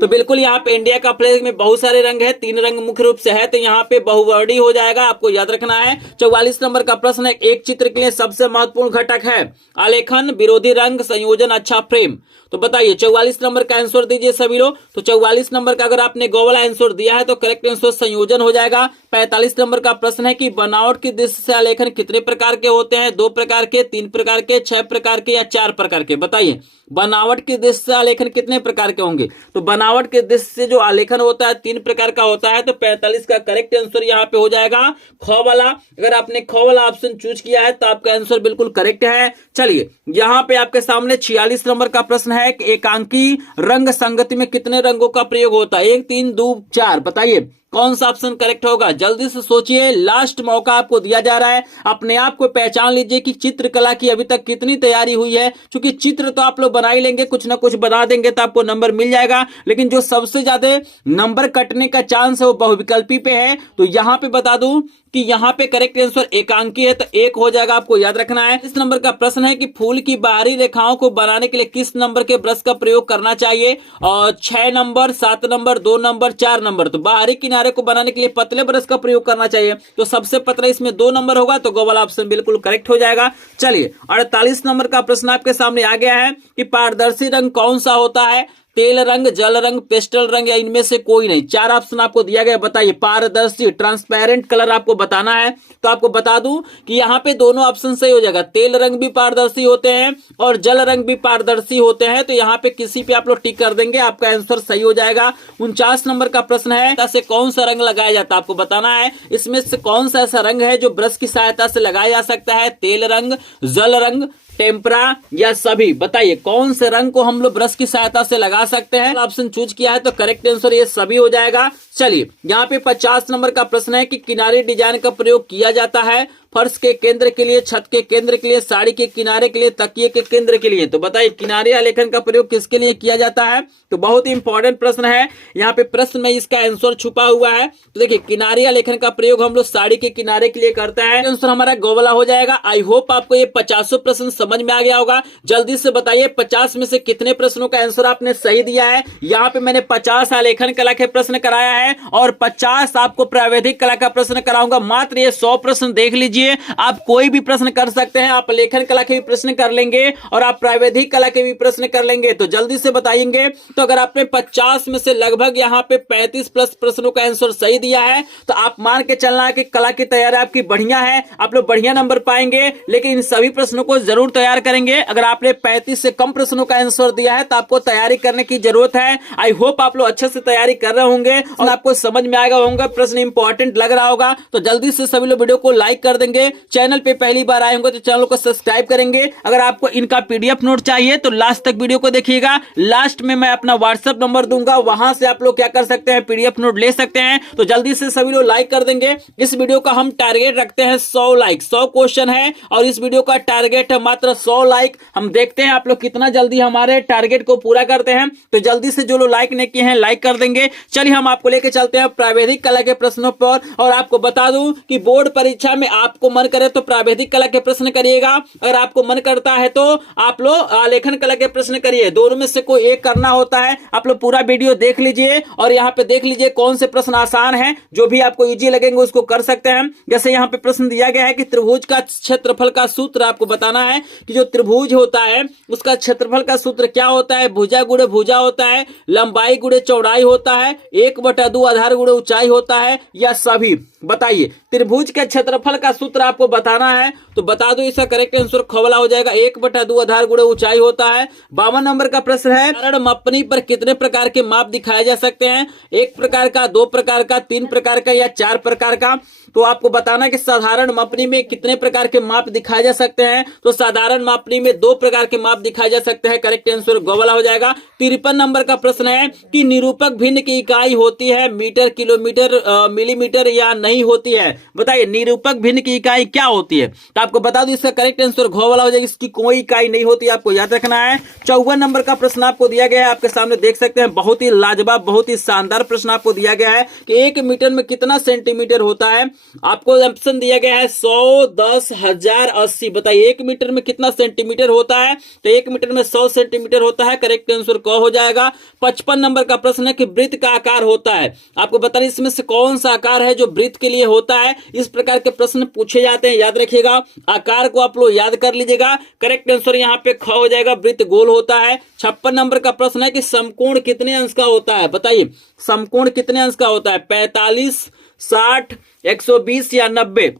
तो बिल्कुल यहाँ पे इंडिया का फ्लैग में बहुत सारे रंग है, 3 रंग मुख्य रूप से है, तो यहाँ पे बहुवर्णीय हो जाएगा, आपको याद रखना है। 44 नंबर का प्रश्न है, एक चित्र के लिए सबसे महत्वपूर्ण घटक है आलेखन, विरोधी रंग, संयोजन, अच्छा फ्रेम। तो बताइए 44 नंबर का आंसर दीजिए सभी लोग। तो 44 नंबर का अगर आपने गो वाला आंसर दिया है तो करेक्ट आंसर संयोजन हो जाएगा। 45 नंबर का प्रश्न है कि बनावट की दृष्टि से आलेखन कितने प्रकार के होते हैं? 2 प्रकार के, 3 प्रकार के, 6 प्रकार के या 4 प्रकार के? बताइए बनावट की दृष्टि से आलेखन कितने प्रकार के होंगे? तो बनावट के दृष्टि से जो आलेखन होता है 3 प्रकार का होता है। तो 45 का करेक्ट आंसर यहाँ पे हो जाएगा ख वाला। अगर आपने ख वाला ऑप्शन चूज किया है तो आपका आंसर बिल्कुल करेक्ट है। चलिए यहाँ पे आपके सामने 46 नंबर का प्रश्न है कि एकांकी रंग संगति में कितने रंगों का प्रयोग होता है? 1, 3, 2, 4। बताइए कौन सा ऑप्शन करेक्ट होगा? जल्दी से सोचिए, लास्ट मौका आपको दिया जा रहा है। अपने आप को पहचान लीजिए कि चित्रकला की अभी तक कितनी तैयारी हुई है, क्योंकि चित्र तो आप लोग बना ही लेंगे, कुछ ना कुछ बना देंगे तो आपको नंबर मिल जाएगा। लेकिन जो सबसे ज्यादा नंबर कटने का चांस है वो बहुविकल्पी पे है। तो यहाँ पे बता दूं कि यहाँ पे करेक्ट आंसर एकांकी है, तो 1 हो जाएगा, आपको याद रखना है। इस नंबर का प्रश्न है कि फूल की बाहरी रेखाओं को बनाने के लिए किस नंबर के ब्रश का प्रयोग करना चाहिए? और 6 नंबर, 7 नंबर, 2 नंबर, 4 नंबर। तो बाहरी किनारे को बनाने के लिए पतले ब्रश का प्रयोग करना चाहिए, तो सबसे पतला इसमें 2 नंबर होगा, तो गो वाला ऑप्शन बिल्कुल करेक्ट हो जाएगा। चलिए 48 नंबर का प्रश्न आपके सामने आ गया है कि पारदर्शी रंग कौन सा होता है? तेल रंग, जल रंग, पेस्टल रंग या इनमें से कोई नहीं। 4 ऑप्शन आपको दिया गया, बताइए। पारदर्शी, ट्रांसपेरेंट कलर आपको बताना है। तो आपको बता दूं कि यहाँ पे दोनों ऑप्शन सही हो जाएगा। तेल रंग भी पारदर्शी होते हैं और जल रंग भी पारदर्शी होते हैं, तो यहाँ पे किसी पे आप लोग टिक कर देंगे, आपका आंसर सही हो जाएगा। 49 नंबर का प्रश्न है, से कौन सा रंग लगाया जाता है? आपको बताना है इसमें से कौन सा ऐसा रंग है जो ब्रश की सहायता से लगाया जा सकता है? तेल रंग, जल रंग, टेम्परा या सभी? बताइए कौन से रंग को हम लोग ब्रश की सहायता से लगा सकते हैं? ऑप्शन चूज किया है तो करेक्ट आंसर ये सभी हो जाएगा। चलिए यहाँ पे 50 नंबर का प्रश्न है कि किनारे डिजाइन का प्रयोग किया जाता है फर्श के केंद्र के लिए, छत के केंद्र के लिए, साड़ी के किनारे के लिए, तकिए के केंद्र के लिए। तो बताइए किनारे आलेखन का प्रयोग किसके लिए किया जाता है? तो बहुत ही इंपॉर्टेंट प्रश्न है, यहाँ पे प्रश्न में इसका आंसर छुपा हुआ है। तो देखिए किनारे आलेखन का प्रयोग हम लोग साड़ी के किनारे के लिए करते हैं। आंसर हमारा गो वाला हो जाएगा। आई होप आपको ये 50 प्रश्न समझ में आ गया होगा। जल्दी से बताइए 50 में से कितने प्रश्नों का आंसर आपने सही दिया है? यहाँ पे मैंने 50 आलेखन कला के प्रश्न कराया है और 50 आपको प्रावैधिक कला का प्रश्न कराऊंगा। मात्र ये 100 प्रश्न देख लीजिए। आप कोई भी प्रश्न कर सकते हैं, आप लेखन कला के भी प्रश्न कर लेंगे और आप प्रावैधिक कला के भी प्रश्न कर लेंगे। तो जल्दी से बताएंगे। तो अगर आपने 50 में से लगभग यहाँ पे 35 प्लस प्रश्नों का आंसर सही दिया है तो आप मान के चलना है कि कला की तैयारी आपकी बढ़िया है, आप लोग बढ़िया नंबर पाएंगे। लेकिन इन सभी प्रश्नों को जरूर तैयार करेंगे। अगर आपने 35 से कम प्रश्नों का आंसर दिया है तो आपको तैयारी करने की जरूरत है। आई होप आप लोग अच्छे से तैयारी कर रहे होंगे और आपको समझ में आएगा होगा, प्रश्न इंपॉर्टेंट लग रहा होगा। तो जल्दी से सभी लोग वीडियो को लाइक कर देंगे। चैनल पे पहली बार आए होंगे तो चैनल को सब्सक्राइब करेंगे। अगर आपको इनका पीडीएफ नोट चाहिए तो लास्ट तक वीडियो को देखिएगा। लास्ट में मैं अपना व्हाट्सएप नंबर दूंगा, वहां से आप लोग क्या कर सकते हैं, पीडीएफ नोट ले सकते हैं। तो जल्दी से सभी लोग लाइक कर देंगे। इस वीडियो का हम टारगेट रखते हैं 100 लाइक। 100 क्वेश्चन है और इस वीडियो का टारगेट है मात्र 100 लाइक। हम देखते हैं आप लोग कितना जल्दी हमारे टारगेट को पूरा करते हैं। तो जल्दी से जो लोग लाइक नहीं किए हैं लाइक कर देंगे। चलिए हम आपको लेके चलते हैं प्रावैधिक कला के प्रश्नों पर। और आपको बता दूं कि बोर्ड परीक्षा में आपको मन करे तो प्रावैधिक कला के प्रश्न करिएगा, अगर आपको मन करता है तो आप लोग आलेखन कला के प्रश्न करिए। दोनों में से कोई एक करना होता है। आप लोग पूरा वीडियो देख लीजिए और यहाँ पे देख लीजिए कौन से प्रश्न आसान है, जो भी आपको इजी लगेंगे उसको कर सकते हैं। जैसे यहाँ पे प्रश्न दिया गया है कि त्रिभुज का क्षेत्रफल का सूत्र आपको बताना है कि जो त्रिभुज होता है उसका क्षेत्रफल का सूत्र क्या होता है? भुजा गुणे भुजा होता है, लंबाई गुणे चौड़ाई होता है, 1/2 आधार गुणे ऊंचाई होता है या सभी? बताइए त्रिभुज के क्षेत्रफल का सूत्र सूत्र आपको बताना है तो बता दो, इसका करेक्ट आंसर ख वाला हो जाएगा। 1/2 आधार गुणे ऊंचाई होता है। 52 नंबर का प्रश्न है, साधारण मापनी पर कितने प्रकार के माप दिखाए जा सकते हैं? 1 प्रकार का, 2 प्रकार का, 3 प्रकार का या 4 प्रकार का? तो आपको बताना कि साधारण मापनी में कितने प्रकार के माप दिखाए जा सकते हैं। तो साधारण मापनी में 2 प्रकार के माप दिखाए जा सकते हैं। करेक्ट आंसर ग वाला हो जाएगा। 53 नंबर का प्रश्न है कि निरूपक भिन्न की इकाई होती है मीटर, किलोमीटर, मिलीमीटर या नहीं होती है? बताइए निरूपक भिन्न की इकाई क्या होती है? तो आपको बता दो, इसका करेक्ट आंसर घ वाला हो जाएगा। इसकी कोई इकाई नहीं होती, आपको याद रखना है। 54 नंबर का प्रश्न आपको दिया गया है, आपके सामने देख सकते हैं। बहुत ही लाजवाब, बहुत ही शानदार प्रश्न आपको दिया गया है कि 1 मीटर में कितना सेंटीमीटर होता है। आपको ऑप्शन दिया गया है 100, 10, 1000, 80। बताइए 1 मीटर में कितना सेंटीमीटर होता है? तो 1 मीटर में 100 सेंटीमीटर होता है। करेक्ट आंसर क हो जाएगा। 55 नंबर का प्रश्न है कि वृत्त का आकार होता है। आपको बताना इसमें से कौन सा आकार है जो वृत्त के लिए होता है। इस प्रकार के प्रश्न पूछे जाते हैं, याद रखिएगा। आकार को आप लोग याद कर लीजिएगा। करेक्ट आंसर यहाँ पे ख हो जाएगा, वृत्त गोल होता है। 56 नंबर का प्रश्न है कि समकोण कितने अंश का होता है? बताइए समकोण कितने अंश का होता है? 45, 60, 120 या 90?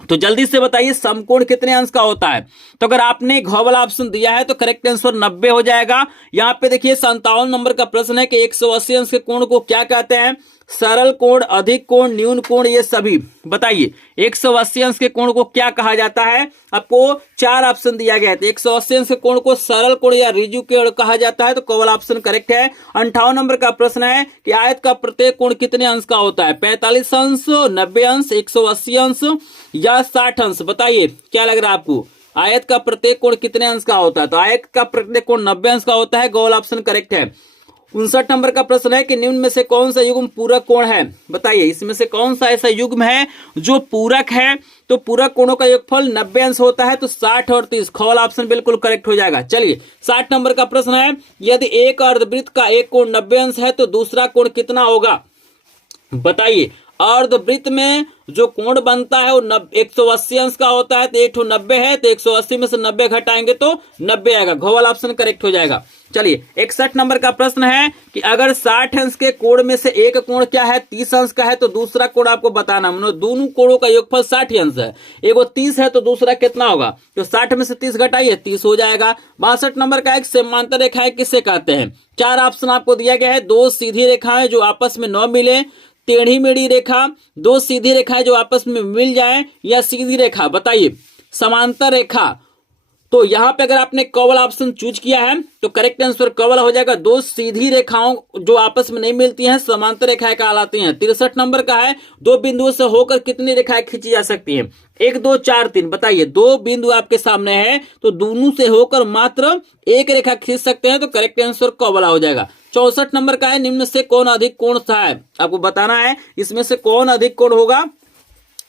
तो जल्दी से बताइए समकोण कितने अंश का होता है। तो अगर आपने घ वाला ऑप्शन दिया है तो करेक्ट आंसर 90 हो जाएगा। यहाँ पे देखिए 57 नंबर का प्रश्न है कि 180 अंश के कोण को क्या कहते हैं? सरल कोण, अधिक कोण, न्यून कोण, ये सभी। बताइए 180 अंश के कोण को क्या कहा जाता है? आपको 4 ऑप्शन दिया गया है। 180 अंश के कोण को सरल कोण या रिजु कोण कहा जाता है, तो क वाला ऑप्शन करेक्ट है। 58 नंबर का प्रश्न है कि आयत का प्रत्येक कोण कितने अंश का होता है? 45 अंश, 90 अंश, 180 अंश या 60 अंश? बताइए क्या लग रहा है आपको? आयत का प्रत्येक कोण कितने अंश का होता है? तो आयत का प्रत्येक कोण 90 अंश का होता है। ग वाला ऑप्शन करेक्ट है। 59 नंबर का प्रश्न है कि निम्न में से कौन सा युग्म पूरक कोण है? बताइए इसमें से कौन सा ऐसा युग्म है जो पूरक है? तो पूरक कोणों का योगफल 90 अंश होता है। तो 60 और 30, ख वाला ऑप्शन बिल्कुल करेक्ट हो जाएगा। चलिए 60 नंबर का प्रश्न है, यदि एक अर्धवृत्त का एक कोण 90 अंश है तो दूसरा कोण कितना होगा? बताइए अर्धवृत्त में जो कोण बनता है वो 180 अंश का होता है। तो 1 90 है तो 180 में से 90 घटाएंगे तो 90 आएगा। घ वाला ऑप्शन करेक्ट हो जाएगा। चलिए 61 नंबर का प्रश्न है कि अगर 60 अंश के कोण में से एक कोण क्या है 30 अंश का है तो दूसरा कोण आपको बताना। मतलब दोनों कोणों का योगफल 60 अंश है, एगो 30 है तो दूसरा कितना होगा? तो 60 में से 30 घटाइए 30 हो जाएगा। 62 नंबर का एक समांतर रेखाएं किसे कहते हैं? 4 ऑप्शन आपको दिया गया है। 2 सीधी रेखाएं जो आपस में न मिले, टेढ़ी मेढ़ी रेखा, 2 सीधी रेखाएं जो आपस में मिल जाएं, या सीधी रेखा। बताइए समांतर रेखा। तो यहां पे अगर आपने क वाला ऑप्शन चूज किया है तो करेक्ट आंसर क वाला हो जाएगा। 2 सीधी रेखाओं जो आपस में नहीं मिलती हैं समांतर रेखाएं कहलाती हैं। 63 नंबर का है 2 बिंदुओं से होकर कितनी रेखाएं खींची जा सकती हैं? 1, 2, 4, 3। बताइए 2 बिंदु आपके सामने है तो दोनों से होकर मात्र एक रेखा खींच सकते हैं। तो करेक्ट आंसर क वाला हो जाएगा। 64 नंबर का है निम्न में से कौन अधिक कोण सा है? आपको बताना है इसमें से कौन अधिक कोण होगा।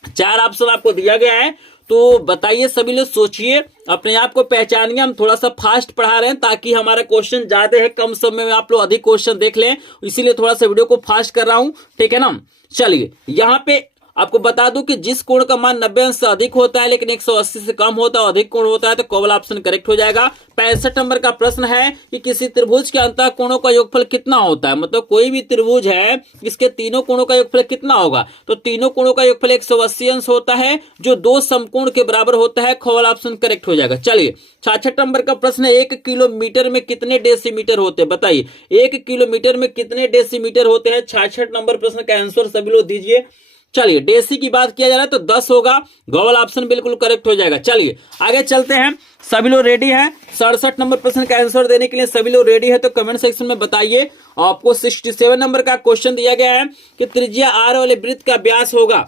4 ऑप्शन आपको दिया गया है। तो बताइए सभी लोग, सोचिए, अपने आप को पहचानिए। हम थोड़ा सा फास्ट पढ़ा रहे हैं ताकि हमारा क्वेश्चन ज्यादा है, कम समय में आप लोग अधिक क्वेश्चन देख लें, इसीलिए थोड़ा सा वीडियो को फास्ट कर रहा हूं। ठीक है ना। चलिए यहाँ पे आपको बता दूं कि जिस कोण का मान 90 अंश से अधिक होता है लेकिन 180 से कम होता है, अधिक कोण होता है, तो क वाला ऑप्शन करेक्ट हो जाएगा। 65 नंबर का प्रश्न है कि किसी त्रिभुज के अंतः कोणों का योगफल कितना होता है? मतलब कोई भी त्रिभुज है इसके तीनों कोणों का योगफल कितना होगा? तो तीनों कोणों का योगफल 180 अंश होता है जो 2 समकोण के बराबर होता है। ख वाला ऑप्शन करेक्ट हो जाएगा। चलिए 66 नंबर का प्रश्न है 1 किलोमीटर में कितने डेसीमीटर होते हैं? बताइए 1 किलोमीटर में कितने डेसीमीटर होते हैं? 66 नंबर प्रश्न का आंसर सभी लोग दीजिए। चलिए डेसी की बात किया जा रहा है तो 10 होगा। ग वाला ऑप्शन बिल्कुल करेक्ट हो जाएगा। चलिए आगे चलते हैं। सभी लोग रेडी हैं? 67 नंबर प्रश्न का आंसर देने के लिए सभी लोग रेडी है तो कमेंट सेक्शन में बताइए। आपको 67 नंबर का क्वेश्चन दिया गया है कि त्रिज्या आर वाले वृत्त का व्यास होगा,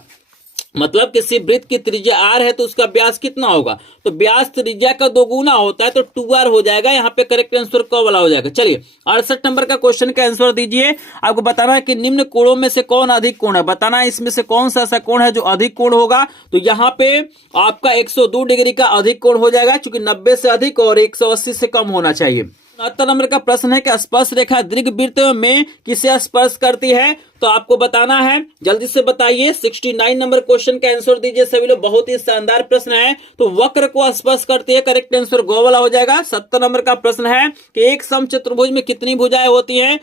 मतलब किसी वृत्त की त्रिज्या r है तो उसका व्यास कितना होगा? तो व्यास त्रिज्या का 2 गुना होता है तो 2r हो जाएगा। यहाँ पे करेक्ट आंसर क वाला हो जाएगा। चलिए 68 नंबर का क्वेश्चन का आंसर दीजिए। आपको बताना है कि निम्न कोणों में से कौन अधिक कोण है? बताना है इसमें से कौन सा ऐसा कोण है जो अधिक कोण होगा। तो यहाँ पे आपका 102 डिग्री का अधिक कोण हो जाएगा, क्योंकि 90 से अधिक और 180 से कम होना चाहिए। 69 नंबर का प्रश्न है कि स्पर्श रेखा दीर्घवृत्त में किसे स्पर्श करती है? तो आपको बताना है, जल्दी से बताइए। 69 नंबर क्वेश्चन का आंसर दीजिए सभी लोग। बहुत ही शानदार प्रश्न है। तो वक्र को स्पर्श करती है, करेक्ट आंसर ग वाला हो जाएगा। 70 नंबर का प्रश्न है कि एक समचतुर्भुज में कितनी भुजाएं होती हैं?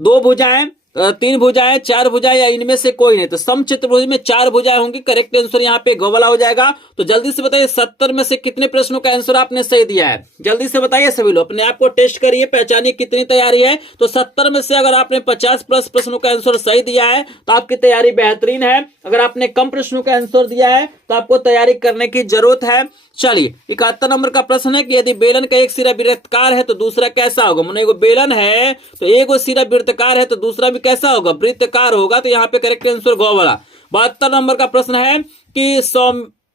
2 भुजाएं। 3 भुजाएं, 4 भुजाएं या इनमें से कोई नहीं। तो समचतुर्भुज में 4 भुजाएं होंगी। करेक्ट आंसर यहाँ पे ग वाला हो जाएगा। तो जल्दी से बताइए 70 में से कितने प्रश्नों का आंसर आपने सही दिया है? जल्दी से बताइए सभी लोग, अपने आप को टेस्ट करिए, पहचानिए कितनी तैयारी है। तो 70 में से अगर आपने 50 प्लस प्रश्नों का आंसर सही दिया है तो आपकी तैयारी बेहतरीन है। अगर आपने कम प्रश्नों का आंसर दिया है तो आपको तैयारी करने की जरूरत है। चलिए 71 नंबर का प्रश्न है कि यदि बेलन का एक सिरा वृत्ताकार है तो दूसरा कैसा होगा? माने एगो बेलन है तो एगो सिरा वृत्ताकार है तो दूसरा भी कैसा होगा? वृत्ताकार होगा। तो यहाँ पे करेक्ट आंसर ग वाला। 72 नंबर का प्रश्न है कि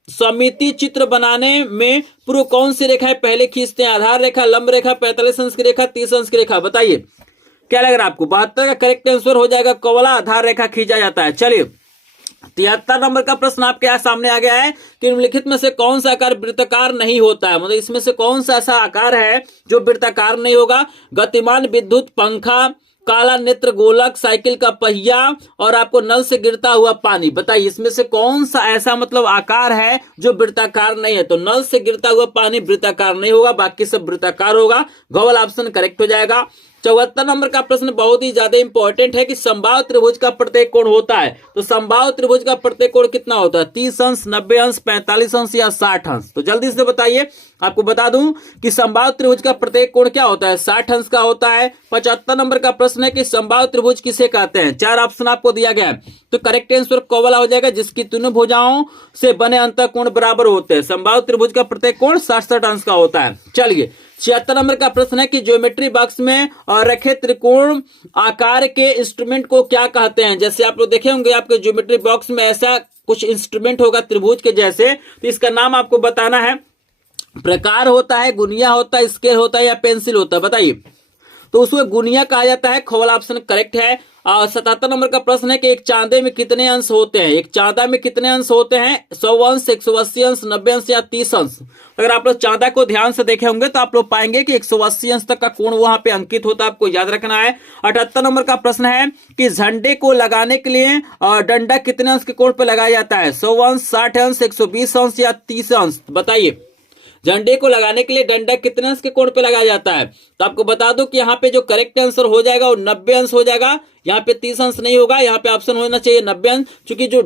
समिति चित्र बनाने में पूर्व कौन सी रेखाएं पहले खींचते हैं? आधार रेखा, लंब रेखा, 45 अंश की रेखा, 30 अंश की रेखा। बताइए क्या लग रहा है आपको? 72 का करेक्ट आंसर हो जाएगा क वाला, आधार रेखा खींचा जाता है। चलिए 73 नंबर का प्रश्न आपके यहाँ सामने आ गया है कि निम्नलिखित में से कौन सा आकार वृत्ताकार नहीं होता है? मतलब इसमें से कौन सा ऐसा आकार है जो वृत्ताकार नहीं होगा? गतिमान विद्युत, पंखा, काला नेत्र, गोलक, साइकिल का पहिया और आपको नल से गिरता हुआ पानी। बताइए इसमें से कौन सा ऐसा मतलब आकार है जो वृत्ताकार नहीं है? तो नल से गिरता हुआ पानी वृत्ताकार नहीं होगा, बाकी सब वृत्ताकार होगा। ग वाला ऑप्शन करेक्ट हो जाएगा। 74 नंबर का प्रश्न बहुत ही ज्यादा इंपॉर्टेंट है कि समबाहु त्रिभुज का प्रत्येक कोण होता है। तो समबाहु त्रिभुज का प्रत्येक कोण कितना होता है? 30 अंश, 90 अंश, 45 अंश या 60 अंश? तो जल्दी से बताइए। आपको बता दूं कि समबाहु त्रिभुज का प्रत्येक कोण क्या होता है? 60 अंश का होता है। 75 नंबर का प्रश्न है कि समबाहु त्रिभुज किसे कहते हैं? 4 ऑप्शन आपको दिया गया है। तो करेक्ट आंसर क वाला हो जाएगा, जिसकी तीनों भुजाओं से बने अंतःकोण बराबर होते हैं। समबाहु त्रिभुज का प्रत्येक कोण 60 अंश का होता है। चलिए 76 नंबर का प्रश्न है कि ज्योमेट्री बॉक्स में रखे त्रिकोण आकार के इंस्ट्रूमेंट को क्या कहते हैं? जैसे आप लोग देखे होंगे आपके ज्योमेट्री बॉक्स में ऐसा कुछ इंस्ट्रूमेंट होगा त्रिभुज के जैसे, तो इसका नाम आपको बताना है। प्रकार होता है, गुनिया होता है, स्केल होता है या पेंसिल होता है? बताइए। तो उसमें गुनिया कहा जाता है। ख वाला ऑप्शन करेक्ट है। 77 नंबर का प्रश्न है कि एक चांदे में कितने अंश होते हैं? एक चांदा में कितने अंश होते हैं? 100 अंश, 180 अंश, 90 अंश या 30 अंश? अगर आप लोग चांदा को ध्यान से देखे होंगे तो आप लोग पाएंगे कि 180 अंश तक का कोण वहां पे अंकित होता है, आपको याद रखना है। 78 नंबर का प्रश्न है कि झंडे को लगाने के लिए डंडा कितने अंश के कोण पर लगाया जाता है? 100 अंश, 60 अंश, 120 अंश या 30 अंश? बताइए झंडे को लगाने के लिए डंडा कितने अंश के कोण पे लगाया जाता है? तो आपको बता दो कि यहाँ पे जो करेक्ट आंसर हो जाएगा वो 90 अंश हो जाएगा। यहाँ पे 30 अंश नहीं होगा, यहाँ पे ऑप्शन होना चाहिए 90 अंश, क्योंकि जो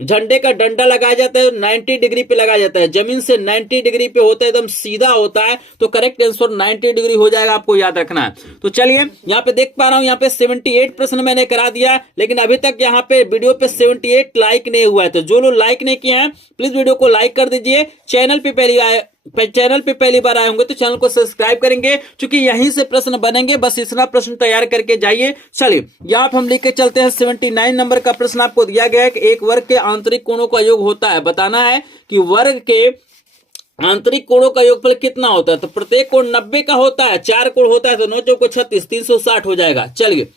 झंडे का डंडा लगाया जाता है 90 डिग्री पे लगाया जाता है, जमीन से 90 डिग्री पे होता है, एकदम सीधा होता है। तो करेक्ट आंसर 90 डिग्री हो जाएगा, आपको याद रखना है। तो चलिए यहाँ पे देख पा रहा हूँ यहाँ पे 78 प्रश्न मैंने करा दिया, लेकिन अभी तक यहाँ पे वीडियो पे 78 लाइक नहीं हुआ है। तो जो लोग लाइक नहीं किए हैं प्लीज वीडियो को लाइक कर दीजिए। चैनल पे पहली बार आए होंगे तो चैनल को सब्सक्राइब करेंगे, क्योंकि यहीं से प्रश्न बनेंगे। बस इतना प्रश्न तैयार करके जाइए। चलिए यहाँ पे हम लेके चलते हैं 79 नंबर का प्रश्न आपको दिया गया है कि एक वर्ग के आंतरिक कोणों का योग होता है। बताना है कि वर्ग के आंतरिक कोणों का योगफल कितना होता है? तो प्रत्येक कोण 90 का होता है, 4 कोण होता है तो 9 चौको 36, 360 हो जाएगा। चलिए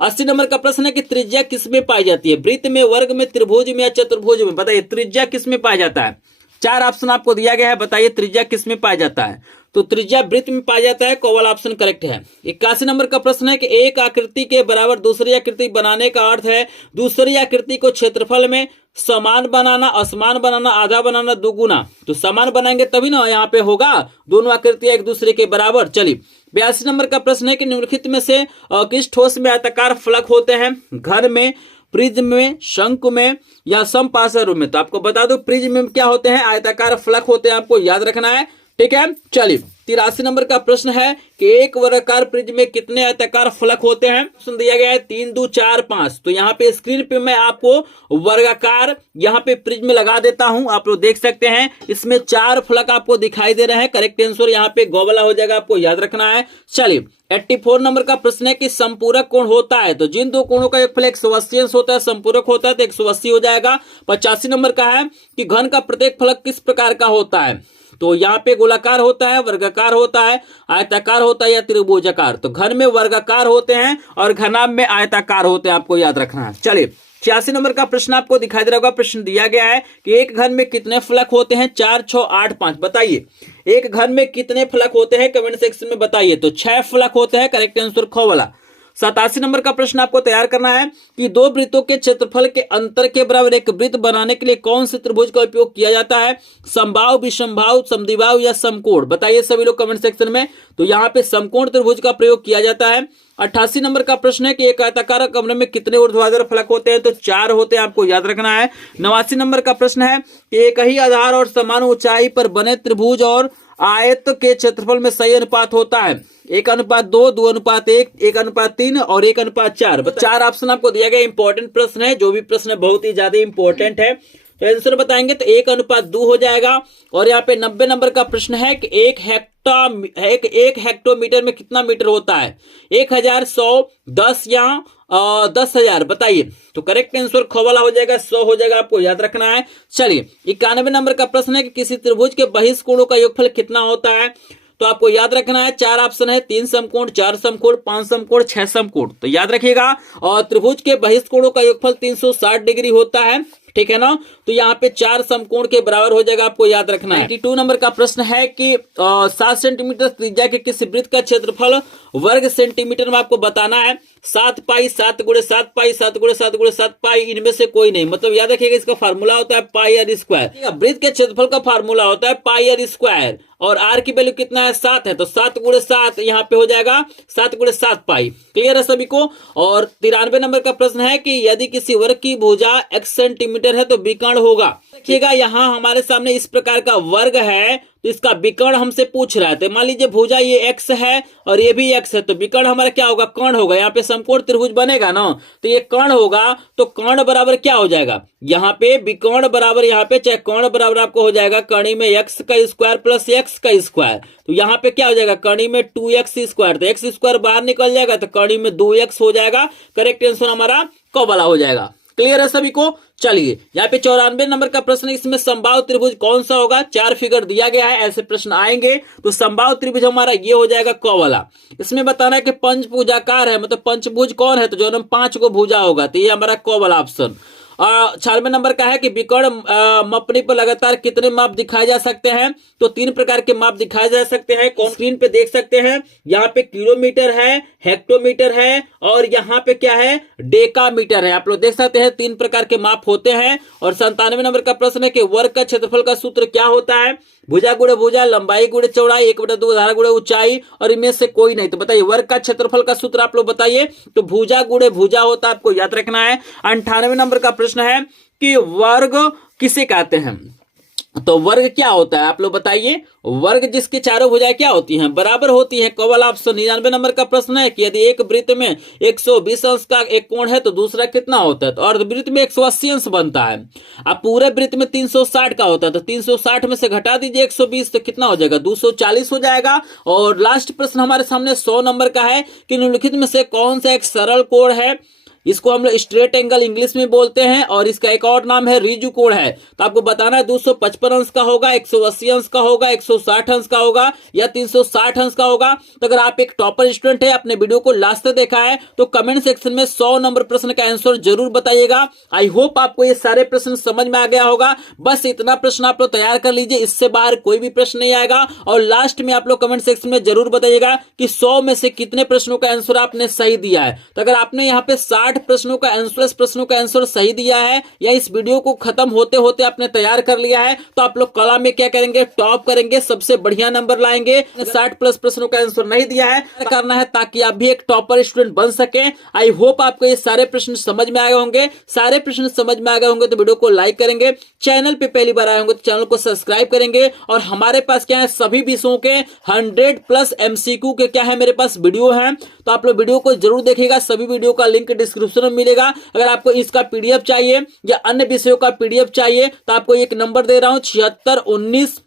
80 नंबर का प्रश्न है कि त्रिज्या किसमें पाई जाती है? वृत्त में, वर्ग में, त्रिभुज में या चतुर्भुज में? बताइए त्रिज्या किसमें पाया जाता है? 4 ऑप्शन आपको दिया गया है, बताइए त्रिज्या किसमें पाया जाता है? तो त्रिज्या वृत्त में पाया जाता है। क वाला ऑप्शन करेक्ट है। 81 नंबर का प्रश्न है कि एक आकृति के बराबर दूसरी आकृति बनाने का अर्थ है दूसरी आकृति को क्षेत्रफल में समान बनाना, असमान बनाना, आधा बनाना, दुगुना। तो समान बनाएंगे तभी ना यहाँ पे होगा दोनों आकृतियां एक दूसरे के बराबर। चलिए 82 नंबर का प्रश्न है कि निम्नलिखित में से किस ठोस में आयताकार फलक होते हैं? घन में, प्रिज्म में, शंकु में या समपार्श्व में? तो आपको बता दो प्रिज्म में क्या होते हैं? आयताकार फलक होते हैं, आपको याद रखना है। ठीक है। चलिए 83 नंबर का प्रश्न है कि एक वर्गाकार प्रिज्म में कितने आयताकार फलक होते हैं? ऑप्शन दिया गया है 3, 2, 4, 5। तो यहाँ पे स्क्रीन पे मैं आपको वर्गाकार यहाँ पे प्रिज्म लगा देता हूं, आप लोग देख सकते हैं। इसमें 4 फलक आपको दिखाई दे रहे हैं। करेक्ट आंसर यहाँ पे ग वाला हो जाएगा, आपको याद रखना है। चलिए 84 नंबर का प्रश्न है कि संपूरक कोण होता है। तो जिन दो कोणों का योगफल 180 अंश होता है, संपूरक होता है तो 180 हो जाएगा। 85 नंबर का है कि घन का प्रत्येक फलक किस प्रकार का होता है? तो यहाँ पे गोलाकार होता है, वर्गाकार होता है, आयताकार होता है या त्रिभुजाकार? तो घन में वर्गाकार होते हैं और घनाभ में आयताकार होते हैं, आपको याद रखना है। चलिए 86 नंबर का प्रश्न आपको दिखाई दे रहा होगा। प्रश्न दिया गया है कि एक घन में कितने फलक होते हैं? 4, 6, 8, 5। बताइए एक घन में कितने फलक होते हैं? कमेंट सेक्शन में बताइए। तो 6 फलक होते हैं। करेक्ट आंसर ख वाला। 87 नंबर का प्रश्न आपको तैयार करना है कि दो वृत्तों के क्षेत्रफल के अंतर के बराबर एक वृत्त बनाने के लिए कौन से त्रिभुज का उपयोग किया जाता है? समबाहु, विषमबाहु, समद्विबाहु या समकोण? बताइए सभी लोग कमेंट सेक्शन में। तो यहाँ पे समकोण त्रिभुज का प्रयोग किया जाता है। 88 नंबर का प्रश्न है कि एक आयताकार कमरे में कितने ऊर्ध्वाधर फलक होते हैं? तो 4 होते हैं, आपको याद रखना है। 89 नंबर का प्रश्न है कि एक ही आधार और समान ऊंचाई पर बने त्रिभुज और आयत के क्षेत्रफल में सही अनुपात होता है? 1:2, 2:1, 1:3 और 1:4। 4 ऑप्शन आपको दिया गया। इंपॉर्टेंट प्रश्न है, जो भी प्रश्न है बहुत ही ज्यादा इंपॉर्टेंट है। तो आंसर बताएंगे तो 1:2 हो जाएगा। और यहाँ पे 90 नंबर का प्रश्न है कि एक हेक्टोमीटर में कितना मीटर होता है? 1000, 100, 10 या 10,000? बताइए। तो करेक्ट आंसर ख वाला हो जाएगा, 100 हो जाएगा, आपको याद रखना है। चलिए 91 नंबर का प्रश्न है कि किसी त्रिभुज के बहिष्कोणों का योगफल कितना होता है? तो आपको याद रखना है 4 ऑप्शन है, 3 समकोण, 4 समकोण, 5 समकोण, 6 समकोण। तो याद रखिएगा। और त्रिभुज के बहिष्कोणों का योगफल 360 डिग्री होता है, ठीक है ना। तो यहाँ पे 4 समकोण के बराबर हो जाएगा, आपको याद रखना है। 92 नंबर का प्रश्न है कि 7 सेंटीमीटर त्रिज्या के किसी वृत्त का क्षेत्रफल वर्ग सेंटीमीटर में आपको बताना है। 7 पाई, 7 गुणे 7 पाई, 7 गुणे 7 गुणे 7 पाई, इनमें से कोई नहीं। मतलब याद रखिएगा इसका फार्मूला होता है पाई आर स्क्वायर। वृत्त के क्षेत्रफल का फार्मूला होता है पाई आर स्क्वायर। और आर की वैल्यू कितना है? 7 है, तो 7 गुणे 7 यहाँ पे हो जाएगा 7 गुणे 7 पाई। क्लियर है सभी को। और 93 नंबर का प्रश्न है कि यदि किसी वर्ग की भुजा x सेंटीमीटर है तो विकर्ण होगा। देखिएगा यहाँ हमारे सामने इस प्रकार का वर्ग है, तो इसका विकर्ण हमसे पूछ रहा है। तो मान लीजिए भुजा ये x है और ये भी x है, तो विकर्ण हमारा क्या होगा? कर्ण होगा। यहाँ पे समकोण त्रिभुज बनेगा ना, तो ये कर्ण होगा। तो कर्ण बराबर क्या हो जाएगा? यहाँ पे विकर्ण बराबर, यहाँ पे चाहे कर्ण बराबर आपको हो जाएगा कर्ण में x का स्क्वायर प्लस x का स्क्वायर। तो यहाँ पे क्या हो जाएगा? कर्ण में 2x स्क्वायर, तो x स्क्वायर बाहर निकल जाएगा, तो कर्ण में 2x हो जाएगा। करेक्ट आंसर हमारा क वाला हो जाएगा। क्लियर है सभी को। चलिए यहाँ पे 94 नंबर का प्रश्न, इसमें समबाहु त्रिभुज कौन सा होगा? 4 फिगर दिया गया है, ऐसे प्रश्न आएंगे। तो समबाहु त्रिभुज हमारा ये हो जाएगा क वाला। इसमें बताना है कि पंचभुजाकार है, मतलब पंचभुज कौन है? तो जो 5 को भुजा होगा, तो ये हमारा क वाला ऑप्शन। 96 नंबर का है कि विकर्ण मापने पर लगातार कितने माप दिखाए जा सकते हैं? तो 3 प्रकार के माप दिखाए जा सकते हैं। कौन स्क्रीन पे देख सकते हैं। यहाँ पे किलोमीटर है, हेक्टोमीटर है, और यहाँ पे क्या है? डेकामीटर है। आप लोग देख सकते हैं 3 प्रकार के माप होते हैं। और 97 नंबर का प्रश्न है कि वर्ग का क्षेत्रफल का सूत्र क्या होता है? भुजा गुणे भुजा, लंबाई गुणे चौड़ाई, 1/2 आधार गुणे ऊंचाई, और इनमें से कोई नहीं। तो बताइए वर्ग का क्षेत्रफल का सूत्र आप लोग बताइए। तो भुजा गुणे भुजा होता है, आपको याद रखना है। 98 नंबर का प्रश्न है कि वर्ग किसे कहते हैं? तो वर्ग क्या होता है? आप लोग बताइए। वर्ग जिसकी चारों भुजाएं क्या होती हैं? बराबर होती हैं। क वाला ऑप्शन। 99 नंबर का प्रश्न है कि यदि एक वृत्त में 120 अंश का एक कोण है तो दूसरा कितना होता है? तो अर्धवृत्त में 180 अंश बनता है। अब पूरे वृत्त में 360 का होता है, तो 360 में से घटा दीजिए 120, तो कितना हो जाएगा? 240 हो जाएगा। और लास्ट प्रश्न हमारे सामने 100 नंबर का है कि निम्नलिखित में से कौन सा एक सरल कोण है? इसको हम लोग स्ट्रेट एंगल इंग्लिश में बोलते हैं, और इसका एक और नाम है रिजु कोण है। तो आपको बताना है 255 अंश का होगा, 180 अंश का होगा, 160 अंश का होगा, या 360 अंश का होगा। तो अगर आप एक टॉपर स्टूडेंट है, अपने वीडियो को लास्ट तक देखा है, तो कमेंट सेक्शन में 100 नंबर प्रश्न का आंसर जरूर बताइएगा। आई होप आपको ये सारे प्रश्न समझ में आ गया होगा। बस इतना प्रश्न आप लोग तैयार कर लीजिए, इससे बाहर कोई भी प्रश्न नहीं आएगा। और लास्ट में आप लोग कमेंट सेक्शन में जरूर बताइएगा कि 100 में से कितने प्रश्नों का आंसर आपने सही दिया है। तो अगर आपने यहाँ पे 60 प्रश्नों का आंसर सही दिया है, या इस वीडियो को खत्म होते होते आपने तैयार कर लिया है, तो आप लोग कला में क्या करेंगे? टॉप करेंगे, सबसे बढ़िया नंबर लाएंगे। 60+ प्रश्नों का आंसर नहीं दिया है, करना है ताकि आप भी एक टॉपर स्टूडेंट बन सके। आई होप आपको ये सारे प्रश्न समझ में आ गए होंगे। सारे प्रश्न समझ में आ गए होंगे तो वीडियो को लाइक करेंगे, चैनल पे पहली बार आए होंगे तो चैनल को सब्सक्राइब करेंगे। और हमारे पास क्या है? सभी विषयों के 100+ MCQ के क्या है मेरे पास वीडियो है, तो आप लोग वीडियो को जरूर देखिएगा। सभी वीडियो का लिंक डिस्क्रिप्शन में मिलेगा। अगर आपको इसका PDF चाहिए या अन्य विषयों का PDF चाहिए, तो आपको एक नंबर दे रहा हूं 7619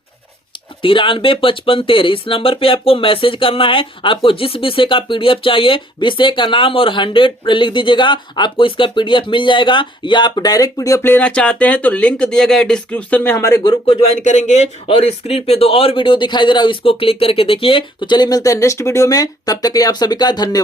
935513। इस नंबर पे आपको मैसेज करना है। आपको जिस विषय का PDF चाहिए, विषय का नाम और 100 लिख दीजिएगा, आपको इसका PDF मिल जाएगा। या आप डायरेक्ट PDF लेना चाहते हैं तो लिंक दिया गया है डिस्क्रिप्शन में, हमारे ग्रुप को ज्वाइन करेंगे। और स्क्रीन पे 2 और वीडियो दिखाई दे रहा है, इसको क्लिक करके देखिए। तो चलिए मिलते हैं नेक्स्ट वीडियो में, तब तक के लिए आप सभी का धन्यवाद।